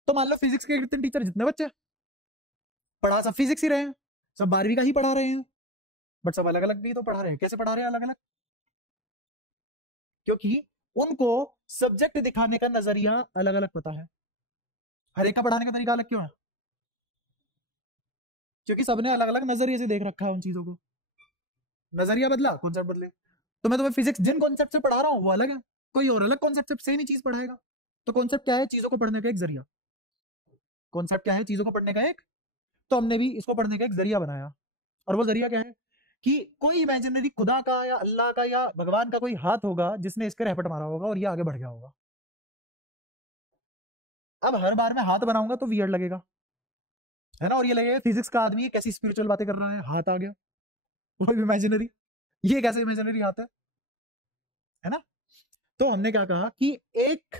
तो मान लो फिजिक्स के कितने टीचर, जितने बच्चे, पढ़ा सब फिजिक्स ही रहे हैं, सब 12वीं का ही पढ़ा रहे हैं, बट सब अलग अलग भी तो पढ़ा रहे हैं। कैसे पढ़ा रहे हैं अलग अलग, क्योंकि उनको सब्जेक्ट दिखाने का नजरिया अलग अलग पता है। हर एक का पढ़ाने का तरीका अलग क्यों है, क्योंकि सबने अलग अलग नजरिए से देख रखा है उन चीजों को, नजरिया बदला कॉन्सेप्ट बदले। तो मैं तुम्हें फिजिक्स जिन कॉन्सेप्ट से पढ़ा रहा हूँ वो अलग है, कोई और अलग कॉन्सेप्ट से सेम ही चीज पढ़ाएगा। तो कॉन्सेप्ट क्या है, चीजों को पढ़ने का एक जरिया, कॉन्सेप्ट क्या है, चीजों को पढ़ने का एक, तो हमने भी इसको पढ़ने का एक जरिया बनाया। और वो जरिया क्या है कि कोई इमेजिनरी खुदा का या अल्लाह का या भगवान का कोई हाथ होगा जिसने इसके रहपट मारा होगा और ये आगे बढ़ गया होगा। अब हर बार मैं हाथ बनाऊंगा तो वियर्ड लगेगा, है ना, और ये लगेगा फिजिक्स का आदमी कैसी स्पिरिचुअल बातें कर रहा है, हाथ आ गया, वो भी इमेजिनरी, ये कैसे इमेजिनरी हाथ है ना। तो हमने क्या कहा कि एक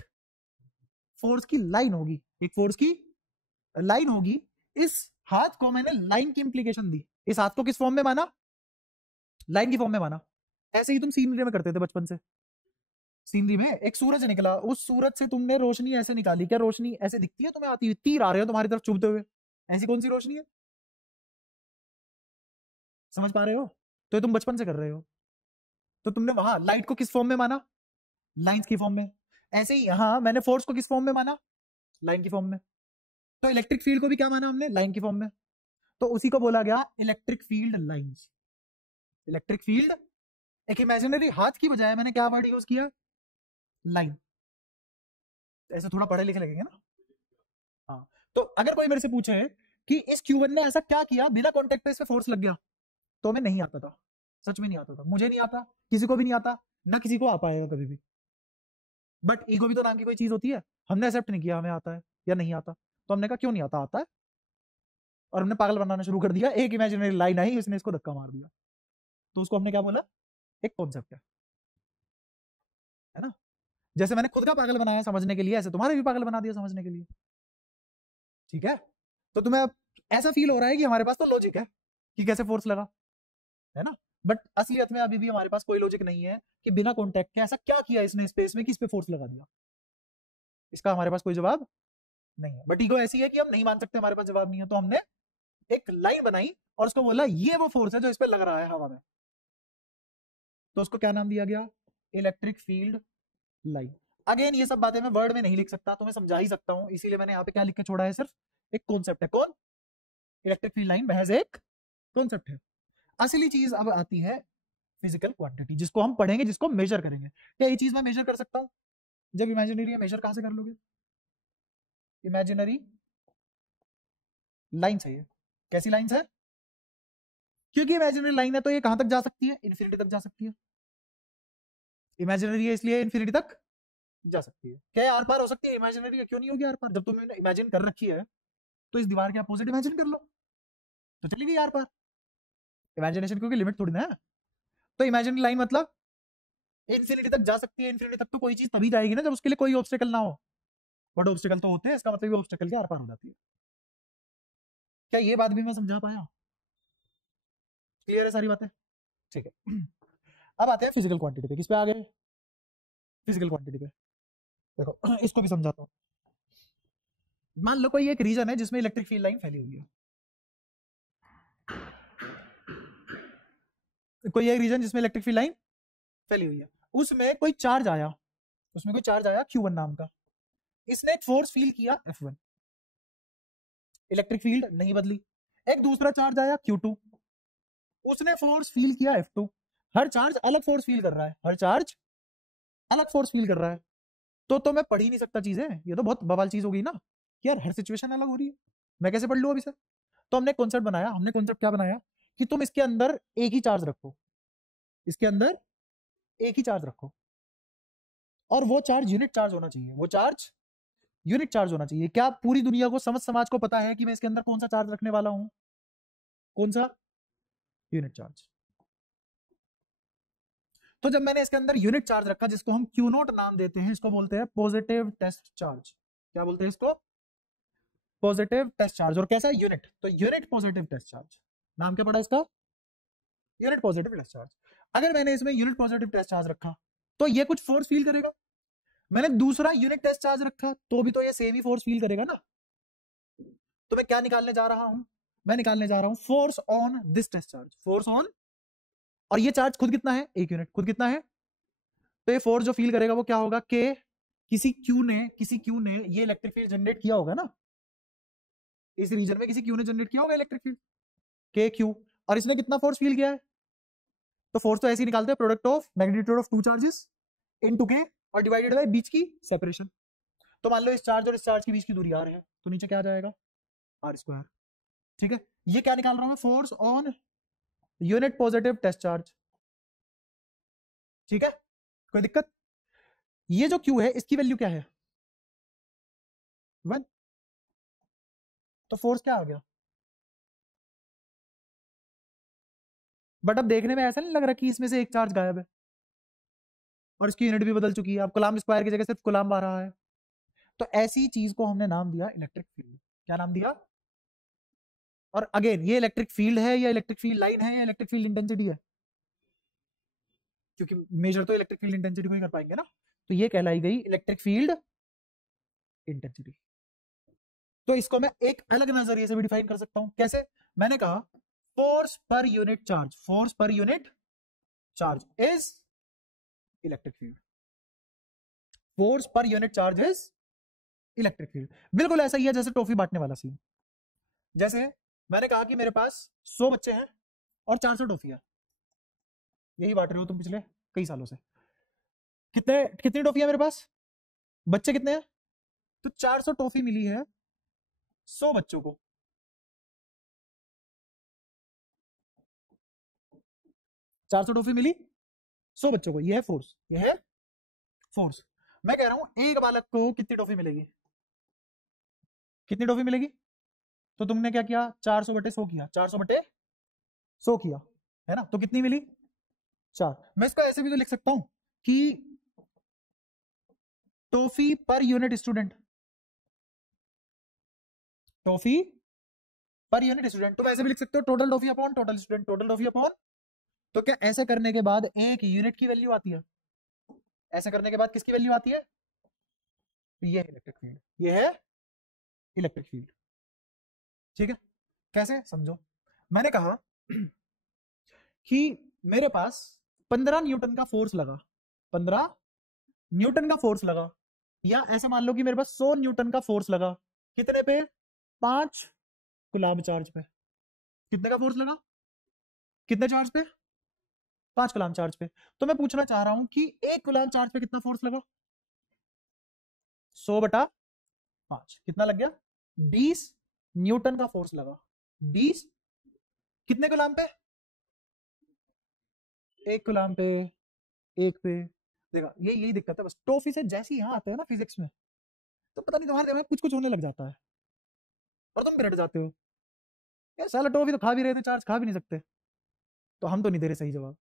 फोर्स की लाइन होगी, एक फोर्स की लाइन होगी, इस हाथ को मैंने लाइन की इंप्लीकेशन दी, इस हाथ को किस फॉर्म में माना, लाइन की फॉर्म में माना। ऐसे ही तुम सीनरी में करते थे बचपन से, सीनरी में एक सूरज निकला, उस सूरज से तुमने रोशनी ऐसे निकाली, क्या रोशनी ऐसे दिखती है तुम्हें आती हुई, तीर आ रहे हो तुम्हारी तरफ चुभते हुए, ऐसी कौन सी रोशनी है, समझ पा रहे हो, तो ये तुम बचपन से कर रहे हो। तो तुमने वहां लाइट को किस फॉर्म में माना, लाइंस की फॉर्म में, ऐसे ही यहां मैंने फोर्स को किस फॉर्म में माना, लाइन की फॉर्म में। तो इलेक्ट्रिक फील्ड को भी क्या माना हमने, लाइन की फॉर्म में, तो उसी को बोला गया electric field lines. Electric field, एक इमेजिनरी हाथ की बजाय मैंने क्या वर्ड यूज किया, लाइन। ऐसे थोड़ा पढ़े लिखे लगेंगे ना। हाँ, तो अगर कोई मेरे से पूछे कि इस Q1 ने ऐसा क्या किया बिना कॉन्टेक्ट पे इस पे फोर्स लग गया, तो मैं नहीं आता था, सच में नहीं आता था, मुझे नहीं आता, किसी को भी नहीं आता, ना किसी को आ पाएगा कभी भी। बट ईगो भी तो नाम की कोई चीज होती है, हमने एक्सेप्ट नहीं किया हमें आता है या नहीं आता, तो हमने कहा क्यों नहीं आता, आता है, और हमने पागल बनाना शुरू कर दिया। एक इमेजिनरी लाइन आई, उसने इसको धक्का मार दिया, तो उसको हमने क्या बोला, एक कॉन्सेप्ट है ना। जैसे मैंने खुद का पागल बनाया समझने के लिए, ऐसे तुम्हारे भी पागल बना दिया समझने के लिए, ठीक है। तो तुम्हें अब ऐसा फील हो रहा है कि हमारे पास तो लॉजिक है कि कैसे फोर्स लगा, है ना, बट असलियत में अभी भी हमारे पास कोई लॉजिक नहीं है कि बिना कॉन्टेक्ट के ऐसा क्या किया इसने स्पेस में कि इस पे फोर्स लगा दिया, इसका हमारे पास कोई जवाब नहीं है। बट ईगो ऐसी है कि हम नहीं मान सकते, हमारे पास जवाब नहीं है, तो हमने एक लाइन बनाई और उसको बोला ये वो फोर्स है जो इस पे लग रहा है हवा में, तो उसको क्या नाम दिया गया, इलेक्ट्रिक फील्ड लाइन। अगेन ये सब बातें मैं वर्ड में नहीं लिख सकता, तो मैं समझा ही सकता हूं, इसीलिए मैंने यहाँ पे क्या लिख के छोड़ा है, सिर्फ एक कॉन्सेप्ट है, कौन, इलेक्ट्रिक फील्ड लाइन महज एक कॉन्सेप्ट है। असली चीज अब आती है फिजिकल क्वांटिटी, जिसको हम पढ़ेंगे, जिसको मेजर करेंगे। क्या ये चीज मैं मेजर कर सकता हूं, जब इमेजिनरी है, मेजर कहां से कर लोगे, इमेजिनरी लाइन चाहिए, कैसी लाइन है, क्योंकि इमेजिनरी लाइन है तो ये कहां तक जा सकती है, इन्फिनिटी तक जा सकती है, इमेजिनरी है इसलिए इन्फिनिटी तक जा सकती है। क्या आर पार हो सकती है, इमेजिनरी है, क्यों नहीं होगी आर पार, जब तुमने इमेजिन कर रखी है तो इस दीवार के अपोजिट इमेजिन कर लो, तो चली गई आर पार। इमेजिनेशन क्योंकि लिमिट थोड़ी ना है। तो इमेजिनरी लाइन मतलब इन्फिनिटी तक जा सकती है, इन्फिनिटी तक तो कोई चीज तभी जाएगी ना जब उसके लिए कोई ऑब्स्टेकल ना हो, बट ऑब्स्टेकल तो होते हैं, इसका मतलब ऑब्स्टेकल के आर पार हो जाती है। क्या ये बात भी मैं समझा पाया? क्लियर है सारी बातें? ठीक है। अब आते हैं फिजिकल क्वांटिटी पे। किस पे आ गए? फिजिकल क्वांटिटी पे। देखो इसको भी समझाता हूँ। मान लो कोई एक रीजन है जिसमें इलेक्ट्रिक फील्ड लाइन फैली हुई है, कोई एक रीजन जिसमें इलेक्ट्रिक फील्ड लाइन फैली हुई है, उसमें कोई चार्ज आया, उसमें कोई चार्ज आया Q1 नाम का, इसने एक फोर्स फील किया F1, इलेक्ट्रिक फील्ड नहीं बदली। एक दूसरा चार्ज आया Q2, उसने फोर्स फील किया F2। हर चार्ज अलग फोर्स फील कर रहा है, हर चार्ज अलग फोर्स फील कर रहा है। तो मैं पढ़ ही नहीं सकता चीजें, ये तो बहुत बवाल चीज हो गई ना कि यार हर सिचुएशन अलग हो रही है, मैं कैसे पढ़ लूँ अभी से? तो हमने कॉन्सेप्ट बनाया, हमने कॉन्सेप्ट क्या बनाया कि तुम इसके अंदर एक ही चार्ज रखो, इसके अंदर एक ही चार्ज रखो, और वो चार्ज यूनिट चार्ज होना चाहिए, वो चार्ज यूनिट चार्ज होना चाहिए। क्या पूरी दुनिया को, समझ समाज को पता है कि मैं इसके अंदर कौन सा चार्ज रखने वाला हूं? कौन सा? Unit charge. तो जब मैंने इसके अंदर यूनिट चार्ज रखा, जिसको हम क्यू नोट नाम देते हैं, इसको बोलते हैं पॉजिटिव टेस्ट चार्ज। क्या बोलते हैं इसको? Positive test charge. और कैसा? यूनिट। तो यूनिट पॉजिटिव टेस्ट चार्ज, नाम क्या पड़ा इसका? Unit positive test charge. अगर मैंने इसमें यूनिट पॉजिटिव टेस्ट चार्ज रखा तो ये कुछ फोर्स फील करेगा, मैंने दूसरा यूनिट टेस्ट चार्ज रखा तो भी तो ये सेम ही फोर्स फील करेगा ना। तो मैं क्या निकालने जा रहा हूं? मैं निकालने जा रहा हूं force on this test charge, force on, और ये चार्ज खुद कितना है? एक यूनिट, खुद कितना है? तो ये फोर्स जो फील करेगा वो क्या होगा? के, किसी क्यू ने ये इलेक्ट्रिक फील्ड जनरेट किया होगा ना, इस रीजन में किसी क्यू ने जनरेट किया होगा इलेक्ट्रिक फील्ड, के क्यू, और इसने कितना फोर्स फील किया है? तो फोर्स तो ऐसे ही निकालते हैं, product of magnitude of two charges into के, और डिवाइडेड बाय बीच की सेपरेशन। तो मान लो इस चार्ज और इस चार्ज के बीच की दूरी आर है, तो नीचे क्या आ जाएगा? R square. ठीक है, ये क्या निकाल रहा हूं मैं? Force on unit positive test charge. ठीक है, कोई दिक्कत? ये जो क्यू है इसकी वैल्यू क्या है? 1। तो फोर्स क्या आ गया? बट अब देखने में ऐसा नहीं लग रहा कि इसमें से एक चार्ज गायब है, और इसकी यूनिट भी बदल चुकी है, अब कूलम्ब स्क्वायर की जगह सिर्फ कूलम्ब आ रहा है। तो ऐसी चीज को हमने नाम दिया इलेक्ट्रिक फील्ड। क्या नाम दिया? और अगेन, ये इलेक्ट्रिक फील्ड है या इलेक्ट्रिक फील्ड लाइन है या इलेक्ट्रिक फील्ड इंटेंसिटी है? क्योंकि मेजर तो इलेक्ट्रिक फील्ड इंटेंसिटी को ही कर पाएंगे ना, तो ये कहलाई गई इलेक्ट्रिक फील्ड इंटेंसिटी। तो इसको मैं एक अलग नजरिए से भी डिफाइन कर सकता हूं। कैसे? मैंने कहा force per unit charge, force per unit charge is electric field, force per unit charge is electric field. बिल्कुल ऐसा ही है जैसे टॉफी बांटने वाला सीन। जैसे मैंने कहा कि मेरे पास 100 बच्चे हैं और 400 टॉफी है, यही बांट रहे हो तुम पिछले कई सालों से। कितनी टॉफी है मेरे पास? बच्चे कितने हैं? तो 400 टॉफी मिली है 100 बच्चों को। 400 टॉफी मिली 100 बच्चों को, यह है फोर्स, यह है फोर्स। मैं कह रहा हूं एक बालक को कितनी टॉफी मिलेगी? कितनी टॉफी मिलेगी? तो तुमने क्या किया? 400 बटे 100 किया, 400 बटे 100 किया, है ना? तो कितनी मिली? 4। मैं इसको ऐसे भी तो लिख सकता हूं कि toffee per unit student, toffee per unit student. तो वैसे भी लिख सकते हो total toffee upon total student, total toffee upon. तो क्या ऐसा करने के बाद एक यूनिट की वैल्यू आती है? ऐसा करने के बाद किसकी वैल्यू आती है? ये है इलेक्ट्रिक फील्ड, ये है इलेक्ट्रिक फील्ड। ठीक है, कैसे समझो? मैंने कहा कि मेरे पास 15 न्यूटन का फोर्स लगा, 15 न्यूटन का फोर्स लगा, या ऐसा मान लो कि मेरे पास 100 न्यूटन का फोर्स लगा। कितने पे? 5 कूलम्ब चार्ज पे। कितने का फोर्स लगा? कितने चार्ज पे? 5 कूलम्ब चार्ज पे। तो मैं पूछना चाह रहा हूं कि 1 कूलम्ब चार्ज पे कितना फोर्स लगा? 100 बटा 5 कितना लग गया? 20 न्यूटन का फोर्स लगा। 20 कितने कूलम्ब पे? 1 कूलम्ब पे, 1 पे। देखा, यही दिक्कत है बस, टॉफी से जैसे ही यहाँ आते हैं ना फिजिक्स में, तो पता नहीं तुम्हारे दिमाग में कुछ कुछ होने लग जाता है और तुम बिगड़ जाते हो। यार साला टॉफी तो खा भी रहे थे, चार्ज खा भी नहीं सकते। तो हम तो नहीं दे रहे सही जवाब।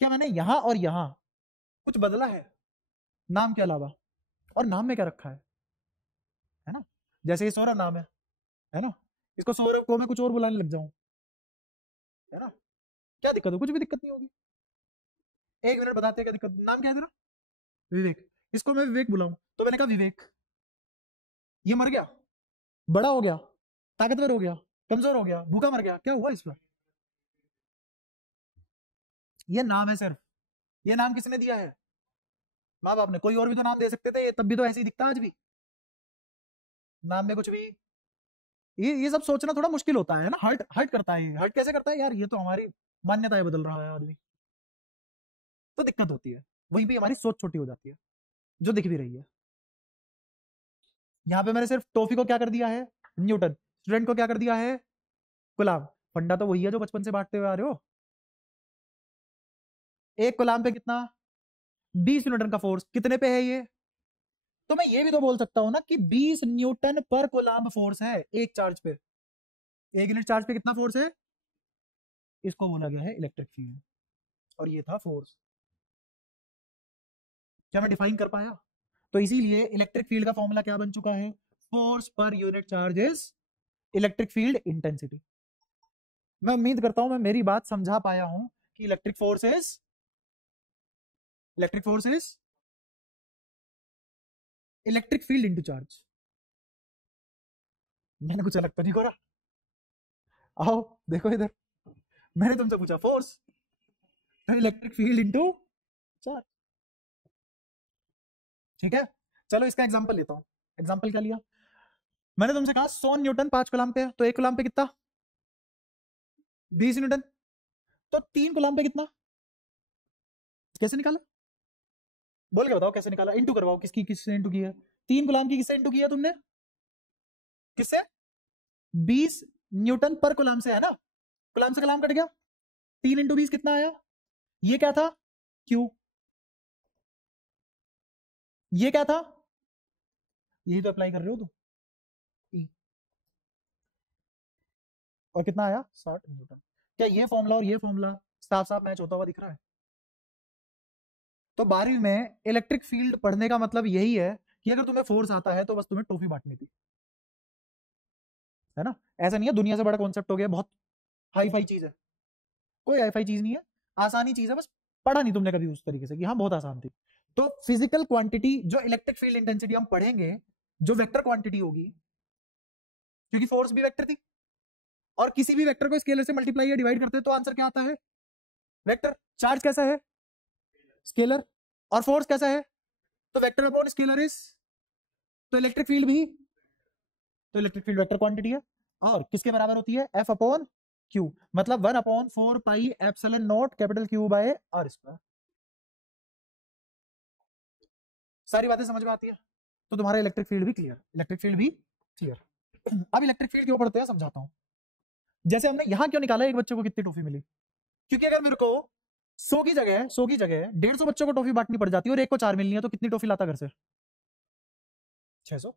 क्या मैंने यहां और यहां कुछ बदला है नाम के अलावा? और नाम में क्या रखा है ना? जैसे ये सौरभ नाम है ना, इसको सौरभ को मैं कुछ और बुलाने लग जाऊं, है ना, क्या दिक्कत हो? कुछ भी दिक्कत नहीं होगी। 1 मिनट बताते हैं क्या दिक्कत। नाम क्या है तेरा? विवेक। इसको मैं विवेक बुलाऊं तो मैंने कहा विवेक, ये मर गया, बड़ा हो गया, ताकतवर हो गया, कमजोर हो गया, भूखा मर गया, क्या हुआ इस पर? ये नाम है सिर्फ। ये नाम किसने दिया है? माँ बाप ने। कोई और भी तो नाम दे सकते थे, तब भी तो ऐसे ही दिखता आज भी। नाम में कुछ भी, ये सब सोचना थोड़ा मुश्किल होता है ना, हर्ट हर्ट करता है। हर्ट कैसे करता है यार, ये तो हमारी मान्यताएं बदल रहा है आदमी, तो दिक्कत होती है। वहीं पे हमारी सोच छोटी हो जाती है, जो दिख भी रही है। यहाँ पे मैंने सिर्फ टॉफी को क्या कर दिया है? न्यूटन। स्टूडेंट को क्या कर दिया है? गुलाम। फंडा तो वही है जो बचपन से बांटते हुए आ रहे हो। एक गुलाम पे कितना? 20 न्यूटन का फोर्स। कितने पे है ये? तो मैं ये भी तो बोल सकता हूं ना कि 20 न्यूटन पर कोलाम्ब फोर्स है एक चार्ज पे। एक यूनिट चार्ज पे कितना फोर्स है? इसको बोला गया है इलेक्ट्रिक फील्ड, और ये था फोर्स। क्या मैं डिफाइन कर पाया? तो इसीलिए इलेक्ट्रिक फील्ड का फॉर्मूला क्या बन चुका है? Force per unit charge is electric field intensity. मैं उम्मीद करता हूं मैं मेरी बात समझा पाया हूं कि electric force is electric field into charge. मैंने कुछ अलग तो नहीं करा? आओ देखो इधर, मैंने तुमसे पूछा फोर्स, तो इलेक्ट्रिक फील्ड इनटू चार्ज। ठीक है, चलो इसका एग्जांपल लेता हूं। एग्जांपल क्या लिया मैंने? तुमसे कहा 100 न्यूटन 5 कूलम पे है, तो 1 कूलम पे कितना? 20 न्यूटन। तो 3 कूलम पे कितना? कैसे निकाला? बोल के बताओ कैसे निकाला। इंटू करवाओ, किसकी किससे इंटू की है? 3 कूलम की किससे इंटू की है तुमने? किससे? 20 न्यूटन पर कूलम से, है ना? कूलम से कूलम कट गया, 3 इंटू 20 कितना आया? ये क्या था? क्यू। ये क्या था? यही तो अप्लाई कर रहे हो तुम। E। और कितना आया? 60 न्यूटन। क्या ये फॉर्मूला और ये फॉर्मूला साफ साफ मैच होता हुआ दिख रहा है? तो 12वीं में इलेक्ट्रिक फील्ड पढ़ने का मतलब यही है कि अगर तुम्हें फोर्स आता है तो बस तुम्हें टॉफी बांटनी थी, है ना? ऐसा नहीं है दुनिया से बड़ा कॉन्सेप्ट हो गया, बहुत हाई फाई चीज है। कोई हाई फाई चीज नहीं है, आसानी चीज है, बस पढ़ा नहीं तुमने कभी उस तरीके से कि हाँ बहुत आसान थी। तो फिजिकल क्वांटिटी जो इलेक्ट्रिक फील्ड इंटेंसिटी हम पढ़ेंगे, जो वेक्टर क्वांटिटी होगी, क्योंकि फोर्स भी वेक्टर थी, और किसी भी वेक्टर को स्केलर से मल्टीप्लाई या डिवाइड करते हैं तो आंसर क्या आता है? वेक्टर। चार्ज कैसा है? स्केलर। और फोर्स कैसा है? तो वेक्टर अपॉन स्केलर इज, तो इलेक्ट्रिक फील्ड भी, तो इलेक्ट्रिक फील्ड वेक्टर क्वांटिटी है, और किसके बराबर होती है? एफ अपॉन क्यू, मतलब 1/4 pi epsilon nought capital Q by R square. सारी बातें समझ में आती है? तो तुम्हारा इलेक्ट्रिक फील्ड भी क्लियर, इलेक्ट्रिक फील्ड भी क्लियर। अब इलेक्ट्रिक फील्ड क्यों पढ़ते हैं समझाता हूं। जैसे हमने यहां क्यों निकाला एक बच्चे को कितनी टॉफी मिली? क्योंकि अगर मेरे को 100 की जगह 150 बच्चों को टॉफी बांटनी पड़ जाती है और एक को 4 मिलनी है, तो कितनी टॉफी लाता घर से? 600।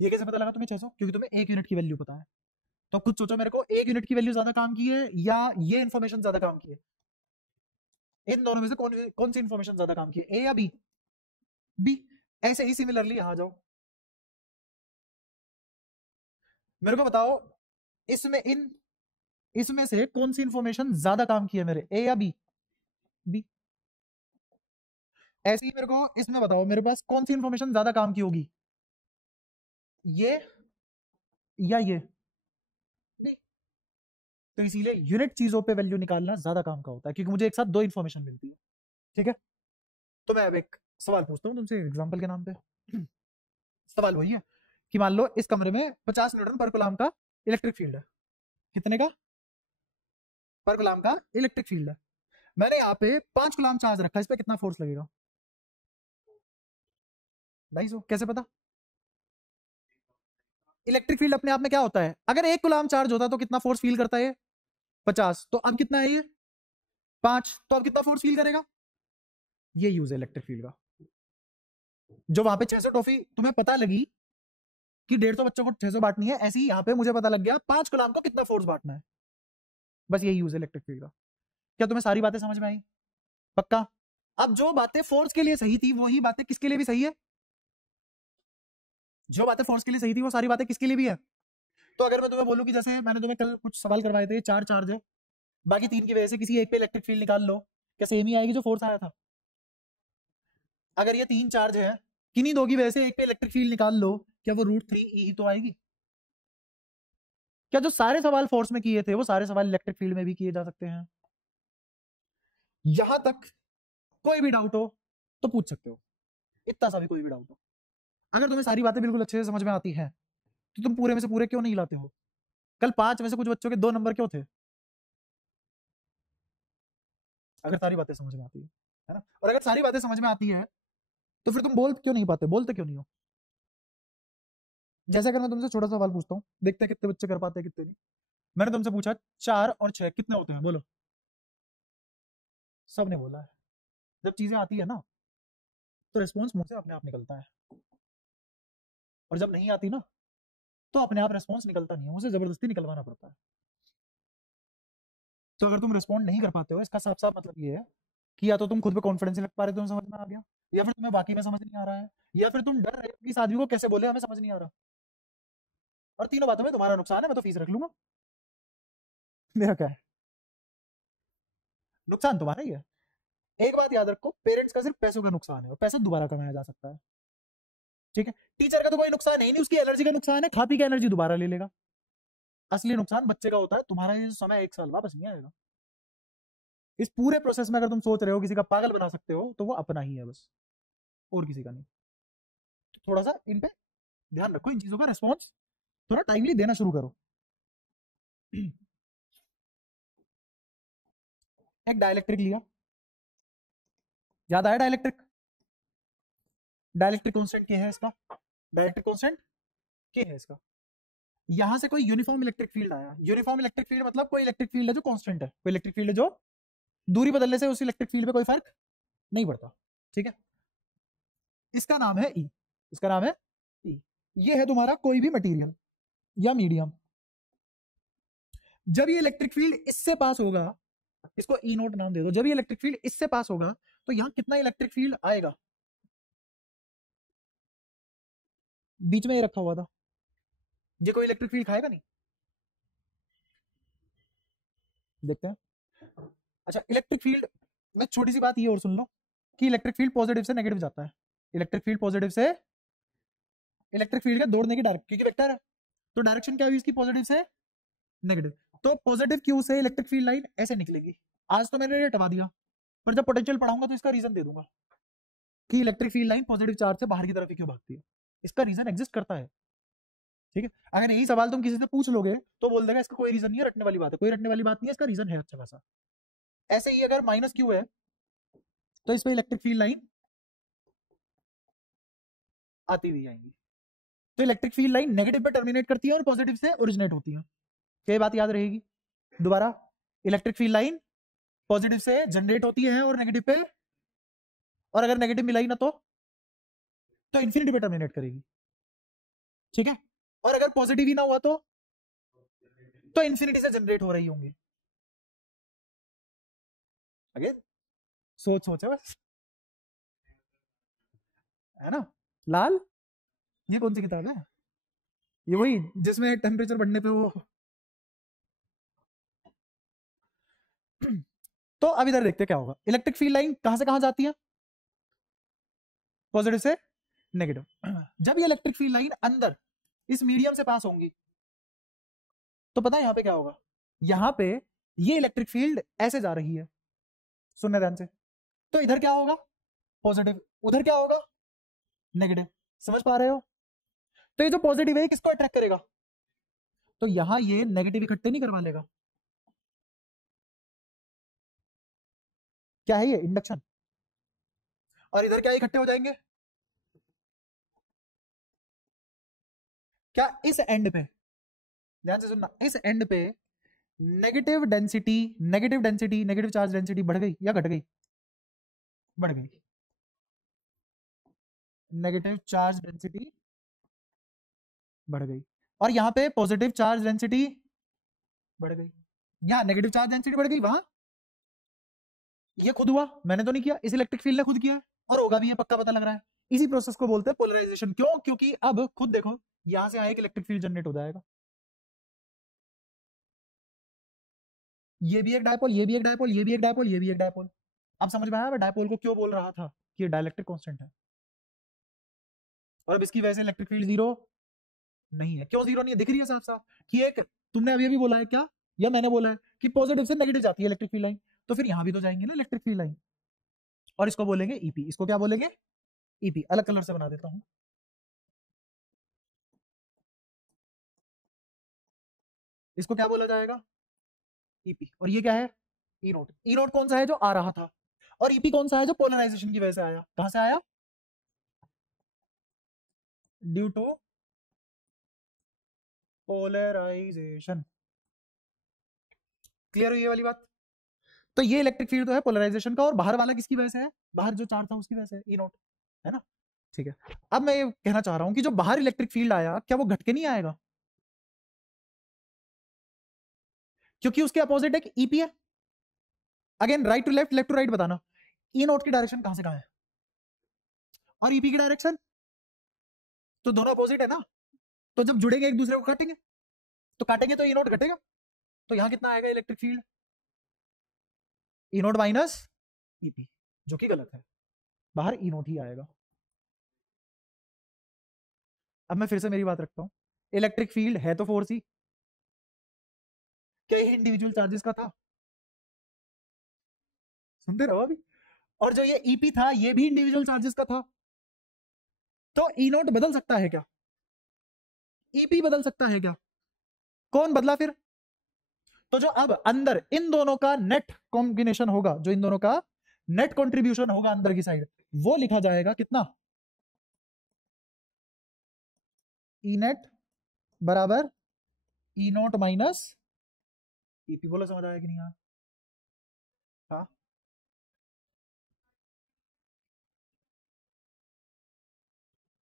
ये कैसे पता लगा तुम्हें 600? क्योंकि तुम्हें 1 यूनिट की वैल्यू पता है। तो खुद सोचो, मेरे को 1 यूनिट की वैल्यू ज्यादा काम की है या ये इन्फॉर्मेशन ज्यादा काम की है? इन दोनों में से कौन सी इन्फॉर्मेशन ज्यादा काम की है, ए या बी? बी। ऐसे ही सिमिलरली यहां जाओ, मेरे को बताओ इसमें से कौन सी इंफॉर्मेशन ज्यादा काम की है मेरे, ए या बी? बी। ऐसे ही मेरे को इसमें बताओ मेरे पास कौन सी इंफॉर्मेशन ज्यादा काम की होगी, ये या ये? बी। तो इसीलिए यूनिट चीजों पे वैल्यू निकालना ज्यादा काम का होता है, क्योंकि मुझे एक साथ 2 इंफॉर्मेशन मिलती है। ठीक है, तो मैं अब एक सवाल पूछता हूं तुमसे एग्जाम्पल के नाम पे। सवाल वही है कि मान लो इस कमरे में 50 न्यूटन पर कूलम का इलेक्ट्रिक फील्ड है। कितने का? पर कूलम का इलेक्ट्रिक फील्ड है। मैंने यहाँ पे 5 कूलम चार्ज रखा है, इस पे कितना फोर्स लगेगा? 250। कैसे पता? इलेक्ट्रिक फील्ड अपने आप में क्या होता है? अगर 1 कूलम चार्ज होता तो कितना फोर्स फील करता है? 50। तो अब कितना है ये? 5। तो अब कितना फोर्स फील करेगा? ये यूज है इलेक्ट्रिक फील्ड का। जो वहां पे 600 टॉफी तुम्हें पता लगी कि 150 बच्चों को 600 बांटनी है, ऐसे ही यहाँ पे मुझे पता लग गया 5 कूलम को कितना फोर्स बांटना है। बस यही यूज है इलेक्ट्रिक फील्ड का। क्या तुम्हें सारी बातें समझ में आई? पक्का? अब जो बातें फोर्स के लिए सही थी वही बातें किसके लिए भी सही है? जो बातें फोर्स के लिए सही थी वो सारी बातें किसके लिए भी है? तो अगर मैं तुम्हें बोलूं कि जैसे मैंने तुम्हें कल कुछ सवाल करवाए थे, 4 चार्ज है, बाकी 3 की वजह से किसी एक पे इलेक्ट्रिक फील्ड निकाल लो, क्या सेम ही आएगी जो फोर्स आया था? अगर ये 3 चार्ज है, किन्हीं 2 की वजह से एक पे इलेक्ट्रिक फील्ड निकाल लो, क्या वो √3e ही तो आएगी? क्या जो सारे सवाल फोर्स में किए थे वो सारे सवाल इलेक्ट्रिक फील्ड में भी किए जा सकते हैं? यहां तक कोई भी डाउट हो तो पूछ सकते हो, इतना सा भी कोई भी डाउट हो। अगर तुम्हें सारी बातें बिल्कुल अच्छे से समझ में आती हैं तो तुम पूरे में से पूरे क्यों नहीं लाते हो? कल 5 में से कुछ बच्चों के 2 नंबर क्यों थे? अगर सारी बातें समझ में आती है ना? और अगर सारी बातें समझ में आती है तो फिर तुम बोल क्यों नहीं पाते? बोलते क्यों नहीं हो? जैसे अगर मैं तुमसे छोटा सा सवाल पूछता हूँ, देखते हैं कितने बच्चे कर पाते हैं कितने नहीं। मैंने तुमसे पूछा 4 और 6 कितने होते हैं, बोलो। सबने बोला है। जब चीजें आती है ना तो रिस्पॉन्स मुंह से अपने आप निकलता है, और जब नहीं आती ना तो अपने आप रिस्पॉन्स निकलता नहीं है, मुझे जबरदस्ती निकलवाना पड़ता है। तो अगर तुम रिस्पॉन्ड नहीं कर पाते हो, इसका साफ साफ मतलब ये है कि या तो तुम खुद पे कॉन्फिडेंस नहीं रख पा रहे, तुम्हें समझ में आ गया, या फिर तुम्हें बाकी में समझ नहीं आ रहा है, या फिर तुम डर रहे हो कि इस आदमी को कैसे बोले हमें समझ नहीं आ रहा। और तीनों बातों में तुम्हारा नुकसान है, मैं तो फीस रख लूंगा, मेरा क्या है? नुकसान तुम्हारा ही है। एक बात याद रखो, पेरेंट्स का सिर्फ पैसों का नुकसान है और पैसा दोबारा कमाया जा सकता है, ठीक है? टीचर का तो कोई नुकसान है ही नहीं, उसकी एनर्जी का नुकसान है, खा पी के एनर्जी दोबारा ले लेगा। असली नुकसान बच्चे का होता है, तुम्हारा ये समय 1 साल वापस नहीं आएगा। इस पूरे प्रोसेस में अगर तुम सोच रहे हो किसी का पागल बना सकते हो तो वो अपना ही है बस, और किसी का नहीं। तो थोड़ा सा इन पे ध्यान रखो, इन चीजों का रिस्पॉन्स थोड़ा टाइमली देना शुरू करो। एक डाइलेक्ट्रिक लिया, याद आया डाइलेक्ट्रिक? डाइलेक्ट्रिक कांस्टेंट क्या है इसका? डाइलेक्ट्रिक कांस्टेंट क्या है इसका? यहां से कोई यूनिफॉर्म इलेक्ट्रिक फील्ड आया। यूनिफॉर्म इलेक्ट्रिक फील्ड मतलब कोई इलेक्ट्रिक फील्ड है जो कांस्टेंट है, कोई इलेक्ट्रिक फील्ड है जो दूरी बदलने से उस इलेक्ट्रिक फील्ड पे कोई फर्क नहीं पड़ता, ठीक है? इसका नाम है ई, इसका नाम है ई। ये है तुम्हारा कोई भी मटेरियल या मीडियम। जब ये इलेक्ट्रिक फील्ड इससे पास होगा, इसको ई नोट नाम दे दो, जब ये इलेक्ट्रिक फील्ड इससे पास होगा तो यहां कितना इलेक्ट्रिक फील्ड आएगा? बीच में ये रखा हुआ था, ये कोई इलेक्ट्रिक फील्ड खाएगा नहीं? देखते हैं। अच्छा, इलेक्ट्रिक फील्ड में छोटी सी बात ये और सुन लो कि इलेक्ट्रिक फील्ड पॉजिटिव से नेगेटिव जाता है। इलेक्ट्रिक फील्ड पॉजिटिव से, इलेक्ट्रिक फील्ड का दौड़ने की डायरेक्शन, क्योंकि वेक्टर है तो डायरेक्शन क्या हुई इसकी? पॉजिटिव से नेगेटिव। तो पॉजिटिव क्यू से इलेक्ट्रिक फील्ड लाइन ऐसे निकलेगी। आज तो मैंने ये हटवा दिया, पर जब पोटेंशियल पढ़ाऊंगा तो इसका रीजन दे दूंगा कि electric field line positive charge से बाहर की तरफ क्यों भागती है। इसका रीजन एग्जिस्ट करता है, ठीक है? अगर यही सवाल तुम किसी से पूछ लोगे तो बोल देगा इसका कोई रीजन नहीं है, रटने वाली बात है। कोई रटने वाली बात नहीं है, इसका रीजन है अच्छा खासा। ऐसे ही अगर माइनस क्यू है तो इस पे इलेक्ट्रिक फील्ड लाइन आती हुई आएंगी। तो इलेक्ट्रिक फील्ड लाइन नेगेटिव पे टर्मिनेट करती है और पॉजिटिव से ओरिजिनेट होती है। क्या बात याद रहेगी? दोबारा, इलेक्ट्रिक फील्ड लाइन पॉजिटिव से जनरेट होती है और नेगेटिव पे, और अगर नेगेटिव मिलाई ना तो इंफिनिटी पे टर्मिनेट करेगी, ठीक है? और अगर पॉजिटिव ही ना हुआ तो इंफिनिटी से जनरेट हो रही होंगी। अगेन सोच सोच है बस, है ना? लाल, ये कौन सी किताब है? ये वही जिसमें टेम्परेचर बढ़ने पे वो तो अब इधर देखते क्या होगा। इलेक्ट्रिक फील्ड लाइन कहां से कहां जाती है? पॉजिटिव से नेगेटिव। जब ये इलेक्ट्रिक फील्ड लाइन अंदर इस मीडियम से पास होंगी तो पता है यहां पे क्या होगा? यहां पे ये इलेक्ट्रिक फील्ड ऐसे जा रही है, सुनने ध्यान से, तो इधर क्या होगा? पॉजिटिव। उधर क्या होगा? नेगेटिव। समझ पा रहे हो? तो ये जो पॉजिटिव है किसको अट्रैक्ट करेगा? तो यहां ये नेगेटिव इकट्ठे नहीं करवा लेगा। क्या है ये? इंडक्शन। और इधर क्या इकट्ठे हो जाएंगे? क्या इस एंड पे, ध्यान से सुनना, इस एंड पे negative density, negative charge density बढ़ गई या घट गई? बढ़ गई। नेगेटिव चार्ज डेंसिटी बढ़ गई, और यहां पे पॉजिटिव चार्ज डेंसिटी बढ़ गई। यहां नेगेटिव चार्ज डेंसिटी बढ़ गई, वहां ये खुद हुआ, मैंने तो नहीं किया, इस इलेक्ट्रिक फील्ड ने खुद किया है, और होगा भी, ये पक्का पता लग रहा है। इसी प्रोसेस को बोलते हैं पोलराइजेशन। क्यों? क्योंकि अब खुद देखो, यहां से आया एक इलेक्ट्रिक फील्ड जनरेट हो जाएगा, ये भी एक डायपोल, ये भी एक डायपोल, ये भी एक डायपोल, ये भी एक डायपोल। अब समझ में आया मैं डायपोल को क्यों बोल रहा था कि ये डाइलेक्ट्रिक कांस्टेंट है। और अब इसकी वजह से इलेक्ट्रिक फील्ड जीरो नहीं है। क्यों जीरो नहीं है? दिख रही है साफ साफ कि एक, तुमने अभी अभी बोला है क्या, या मैंने बोला है कि पॉजिटिव से नेगेटिव जाती है इलेक्ट्रिक फील्ड लाइन, तो फिर यहां भी तो जाएंगे ना इलेक्ट्रिक फील्ड लाइन, और इसको बोलेंगे ईपी। इसको क्या बोलेंगे? ईपी। अलग कलर से बना देता हूं, इसको क्या बोला जाएगा? ईपी। और ये क्या है? E note. ई नोट कौन सा है? जो आ रहा था। और ईपी कौन सा है? जो पोलराइजेशन की वजह से आया। कहां से आया? Due to polarisation. क्लियर हुई ये वाली बात? तो ये इलेक्ट्रिक फील्ड तो है पोलराइजेशन का, और बाहर वाला किसकी वजह से है? बाहर जो चार्ज था उसकी वजह से, ई नोट, है ना? ठीक है। अब मैं ये कहना चाह रहा हूं कि जो बाहर इलेक्ट्रिक फील्ड आया, क्या वो घट के नहीं आएगा? क्योंकि उसके अपोजिट एक ईपी है। Again right to left, left to right बताना, ई नोट की डायरेक्शन कहां से कहां है, और ईपी की डायरेक्शन, तो दोनों अपोजिट है ना, तो जब जुड़ेंगे एक दूसरे को काटेंगे, तो काटेंगे तो ई नोट घटेगा, तो यहां कितना आएगा इलेक्ट्रिक फील्ड? ई नोट माइनस ईपी, जो कि गलत है, बाहर ई नोट ही आएगा। अब मैं फिर से मेरी बात रखता हूं, इलेक्ट्रिक फील्ड है तो फोर्स ही, क्या ये इंडिविजुअल चार्जेस का था? सुनते रहो अभी। और जो ये ईपी था, ये भी इंडिविजुअल चार्जेस का था, तो ई नोट बदल सकता है क्या? ईपी बदल सकता है क्या? कौन बदला फिर? तो जो अब अंदर इन दोनों का नेट कॉम्बिनेशन होगा, जो इन दोनों का नेट कंट्रीब्यूशन होगा अंदर की साइड, वो लिखा जाएगा कितना? ई नेट बराबर ई नोट माइनस ईपी। बोलो समझ आया कि नहीं आया? हाँ,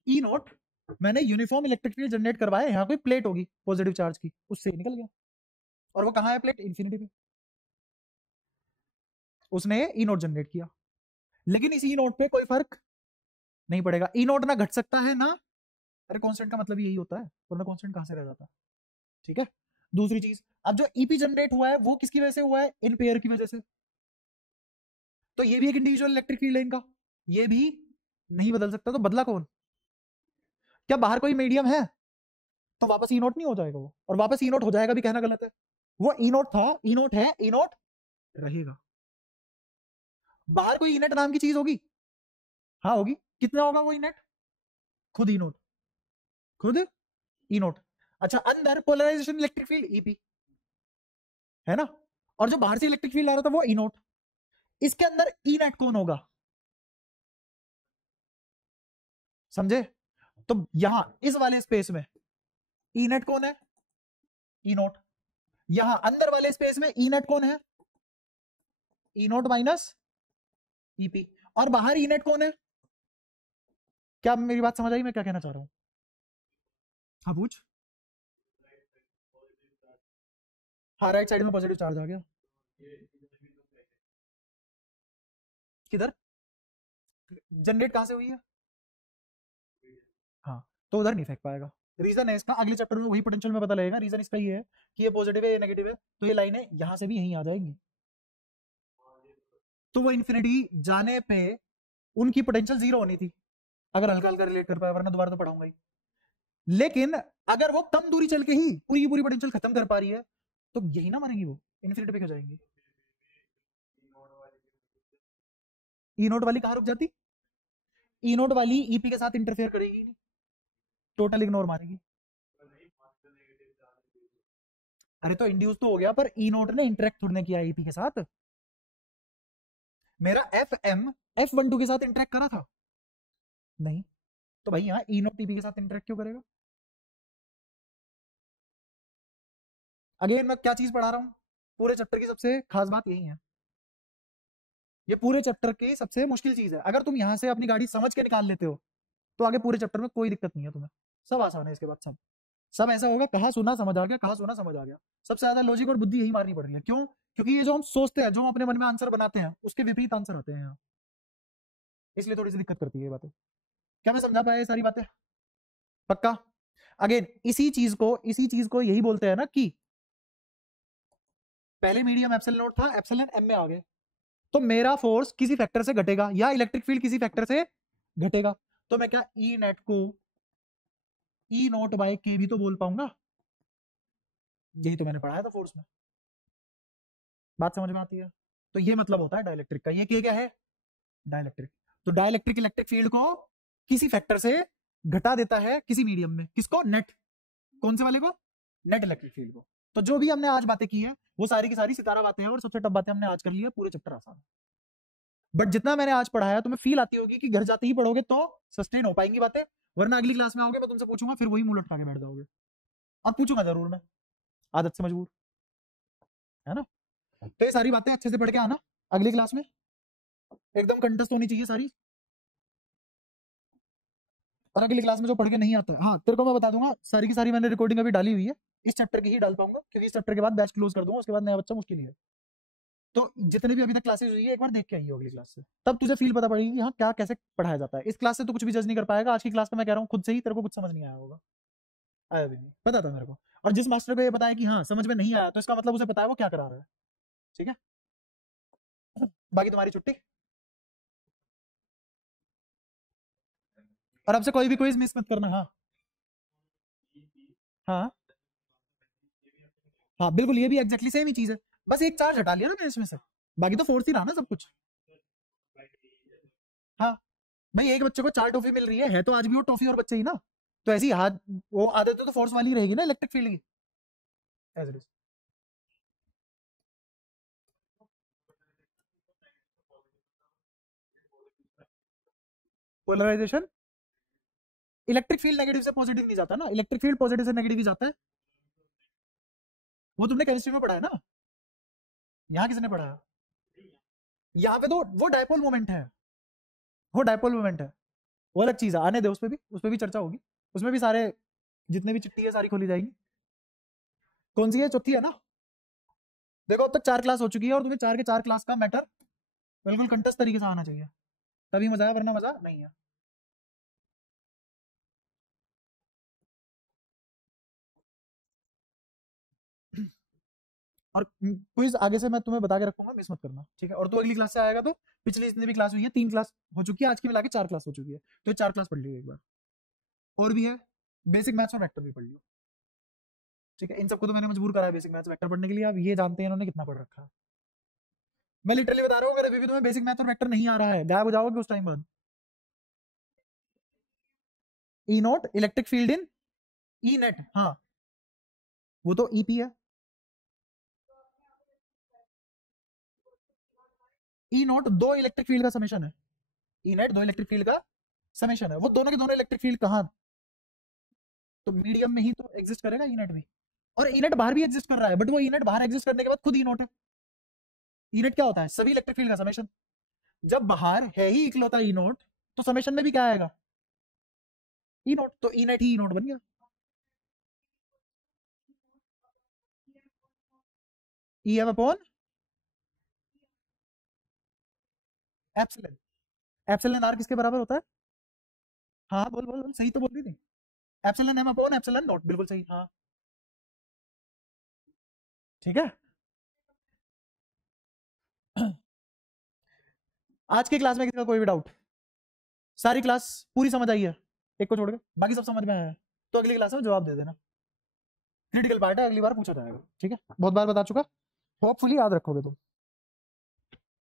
ई नोट मैंने यूनिफॉर्म इलेक्ट्रिक फील्ड जनरेट करवाया, यहाँ कोई प्लेट होगी पॉजिटिव चार्ज की, उससे निकल गया। और वो कहाँ है प्लेट? इन्फिनिटी पे। उसने ई नोट जनरेट किया, लेकिन इस ई नोट पे कोई फर्क नहीं पड़ेगा। ई नोट ना घट सकता है ना, अरे कांस्टेंट का मतलब यही होता है, वरना कांस्टेंट कहां से रह जाता है? ठीक है। दूसरी चीज, अब जो ईपी जनरेट हुआ है वो किसकी वजह से हुआ है? इन पेयर की वजह से। तो ये भी एक इंडिविजुअल इलेक्ट्रिक फील्ड है इनका, ये भी नहीं बदल सकता, तो बदला कौन? क्या बाहर कोई मीडियम है? तो वापस ई नोट नहीं हो जाएगा वो, और वापस ई नोट हो जाएगा भी कहना गलत है। वो ई नोट था, ई नोट है, ई नोट रहेगा। बाहर कोई ई नेट नाम की चीज होगी? हाँ होगी। कितना होगा वो ई नेट? खुद ई नोट, खुद ई नोट। अच्छा, अंदर पोलराइजेशन इलेक्ट्रिक फील्ड ईपी, है ना? और जो बाहर से इलेक्ट्रिक फील्ड आ रहा था वो ई नोट। इसके अंदर ई नेट कौन होगा? समझे? तो यहां इस वाले स्पेस में ई नेट कौन है? E note. यहां अंदर वाले स्पेस में ई नेट कौन है? E note minus EP. और बाहर ई नेट कौन है? क्या मेरी बात समझ आई मैं क्या कहना चाह रहा हूं? हाँ पूछ। हाँ, राइट साइड में पॉजिटिव चार्ज आ गया। किधर? जनरेट कहां से हुई है? हाँ, तो उधर नहीं फेंक पाएगा। रीजन है इसका, अगले चैप्टर में वही पोटेंशियल में पता लगेगा। रीजन इसका ये है कि ये पॉजिटिव है, ये नेगेटिव है, तो ये लाइनें यहां से भी यहीं आ जाएंगी, तो वो इन्फिनिटी जाने पे उनकी पोटेंशियल जीरो होनी थी, अगर हल्का हल्का रिलेट कर पाया, वरना दोबारा तो पढ़ाऊंगा ही। लेकिन अगर वो कम दूरी चल के ही पूरी की पूरी पोटेंशियल खत्म कर पा रही है, तो यही ना मानेगी वो, इन्फिनिटी पे क्यों जाएंगी? ई नोट वाली कहां रुक जाती? ई नोट वाली ईपी के साथ इंटरफेयर करेगी नहीं, टोटल इग्नोर मारेगी। अरे तो इंड्यूस तो हो गया, पर ई नोट ने इंटरेक्ट थोड़ी ना किया ईपी के साथ। मेरा एफ एम F12 के साथ इंटरेक्ट करा था? नहीं। तो भाई यहाँ ई नोट ईपी के साथ इंटरेक्ट क्यों करेगा? अगेन मैं क्या चीज पढ़ा रहा हूँ, पूरे चैप्टर की सबसे खास बात यही है, ये पूरे चैप्टर की सबसे मुश्किल चीज है। अगर तुम यहां से अपनी गाड़ी समझ के निकाल लेते हो, तो आगे पूरे चैप्टर में कोई दिक्कत नहीं है तुम्हें, सब आसान है इसके बाद सब। सब ऐसा होगा, कहा सुना समझ आ गया, कहा सुना समझ आ गया। सबसे ज्यादा लॉजिक और बुद्धि यही मारनी पड़ेगी। क्यों? क्योंकि ये जो हम सोचते हैं, जो हम अपने मन में आंसर बनाते हैं, उसके विपरीत आंसर आते हैं यहाँ, इसलिए थोड़ी सी दिक्कत करती है ये बातें। क्या मैं समझा पाया ये सारी बातें? पक्का? अगेन इसी चीज को यही बोलते हैं ना कि पहले मीडियम एप्सिलॉन नॉट था, एप्सिलॉन एम में आ गए, तो मेरा फोर्स किसी फैक्टर से घटेगा या इलेक्ट्रिक फील्ड किसी फैक्टर से घटेगा, तो मैं क्या ई नेट को ई नॉट बाय के भी तो बोल पाऊंगा। यही तो मैंने पढ़ाया था फोर्स में। बात समझ में आती है? तो ये मतलब होता है डाइलेक्ट्रिक का। ये क्या है? डाइलेक्ट्रिक। तो डाइलेक्ट्रिक इलेक्ट्रिक फील्ड को किसी फैक्टर से घटा देता है किसी मीडियम में। किसको? नेट। कौन से वाले को? नेट इलेक्ट्रिक फील्ड को। तो जो भी हमने आज बातें की है वो सारी की सारी सितारा बातें हैं, और सबसे टफ बातें हमने आज कर ली है। पूरे चैप्टर आसान है, बट जितना मैंने आज पढ़ाया तुम्हें फील आती होगी कि घर जाते ही पढ़ोगे तो सस्टेन हो पाएंगी बातें, वरना अगली क्लास में आओगे मैं तुमसे पूछूंगा, फिर वही मुंह लटका के बैठ जाओगे। अब पूछूंगा जरूर मैं, आदत से मजबूर, है ना? तो ये सारी बातें अच्छे से पढ़ के आना अगली क्लास में, एकदम कंठस्थ होनी चाहिए सारी। और अगली क्लास में जो पढ़ के नहीं आता है, हाँ तेरे को मैं बता दूंगा, सारी की सारी मैंने रिकॉर्डिंग अभी डाली हुई है, इस चैप्टर की ही डाल पाऊंगा, क्योंकि इस चैप्टर के बाद बैच क्लोज कर दूंगा, उसके बाद नया बच्चा मुश्किल ही है। तो जितने भी अभी तक क्लासेस हुई है एक बार देख के आइए अगली क्लास से, तब तुझे फील पता पड़ेगी कि हाँ क्या कैसे पढ़ाया जाता है। इस क्लास से तो कुछ भी जज नहीं कर पाएगा, आज की क्लास में मैं कह रहा हूँ खुद से ही तेरे को कुछ समझ नहीं आया होगा, आया भी नहीं, पता था मेरे को। और जिस मास्टर को ये बताया कि हाँ समझ में नहीं आया, तो इसका मतलब उसे पता है वो क्या करा रहा है। ठीक है, बाकी तुम्हारी छुट्टी। और अब से कोई भी क्विज मिस मत करना। हाँ हाँ हाँ बिल्कुल, ये भी एग्जैक्टली सेम ही चीज है, बस एक चार्ज हटा लिया ना मैंने इसमें से, बाकी तो फोर्स ही रहा ना सब कुछ। हाँ भाई, एक बच्चे को 4 टॉफी मिल रही है तो आज भी वो टॉफी और बच्चे ही ना, तो ऐसी हाथ वो आदत तो फोर्स वाली रहेगी ना इलेक्ट्रिक फील्ड की, as it is. Polarisation, electric field negative से पॉजिटिव नहीं जाता ना, इलेक्ट्रिक फील्ड पॉजिटिव से नेगेटिव ही जाता है। वो तुमने केमिस्ट्री में पढ़ा है ना, यहाँ किसने पढ़ा? यहाँ पे तो वो डायपोल मोमेंट है, वो डायपोल मोमेंट है, वो अलग चीज है, आने दे, उस पर भी चर्चा होगी, उसमें भी सारे जितने भी चिट्ठी है सारी खोली जाएंगी। कौन सी है? चौथी है ना। देखो अब तक 4 क्लास हो चुकी है, और तुम्हें 4 के 4 क्लास का मैटर बिल्कुल कंटेस्ट तरीके से आना चाहिए, तभी मजा है, वरना मजा नहीं है। और क्विज आगे से मैं तुम्हें बता के रखूंगा, मिस मत करना, ठीक है? और तो अगली क्लास से आएगा तो पिछली जितनी भी क्लास हुई है, 3 क्लास हो चुकी है, आज की मिला के 4 क्लास हो चुकी है, तो 4 क्लास पढ़ लियो एक बार। और भी है, बेसिक मैथ्स और वेक्टर भी पढ़ लियो, ठीक है? इन सबको तो मैंने मजबूर करा है बेसिक मैथ्स वेक्टर पढ़ने के लिए, अब ये जानते हैं इन्होंने कितना पढ़ रखा है। मैं लिटरली बता रहा हूँ, अगर अभी भी तुम्हें बेसिक मैथ और वेक्टर नहीं आ रहा है, गायब हो जाओगे उस टाइम बाद। E naught electric field in E net, हाँ वो तो ईपी है। ई नोट दो इलेक्ट्रिक फील्ड का समेशन है, ई नेट दो इलेक्ट्रिक फील्ड का समेशन है। वो दोनों के दोनों इलेक्ट्रिक फील्ड कहाँ? तो मीडियम में ही तो एग्जिस्ट करेगा ई नेट भी, और ई नेट बाहर भी एग्जिस्ट कर रहा है, बट वो ई नेट बाहर एग्जिस्ट करने के बाद खुद ई नोट है। ई नेट क्या होता है? सभी इलेक्ट्रिक फील्ड का समेशन। जब बाहर है ही इकलौता ई नोट, तो समेशन में भी क्या आएगा? ई नोट, तो ई नेट ही ई नोट बन गया। E M upon epsilon, epsilon R किसके बराबर होता है? हाँ बोल बोल बोल, सही तो बोल रही थी। Epsilon M upon epsilon nought, बिल्कुल सही, हाँ ठीक है। आज की क्लास में किसी का कोई भी डाउट? सारी क्लास पूरी समझ आई है एक को छोड़ के? बाकी सब समझ में आया है तो अगली क्लास में जवाब दे देना, क्रिटिकल पार्ट है, अगली बार पूछा जाएगा, ठीक है? बहुत बार बता चुका, होपफुली याद रखोगे तुम।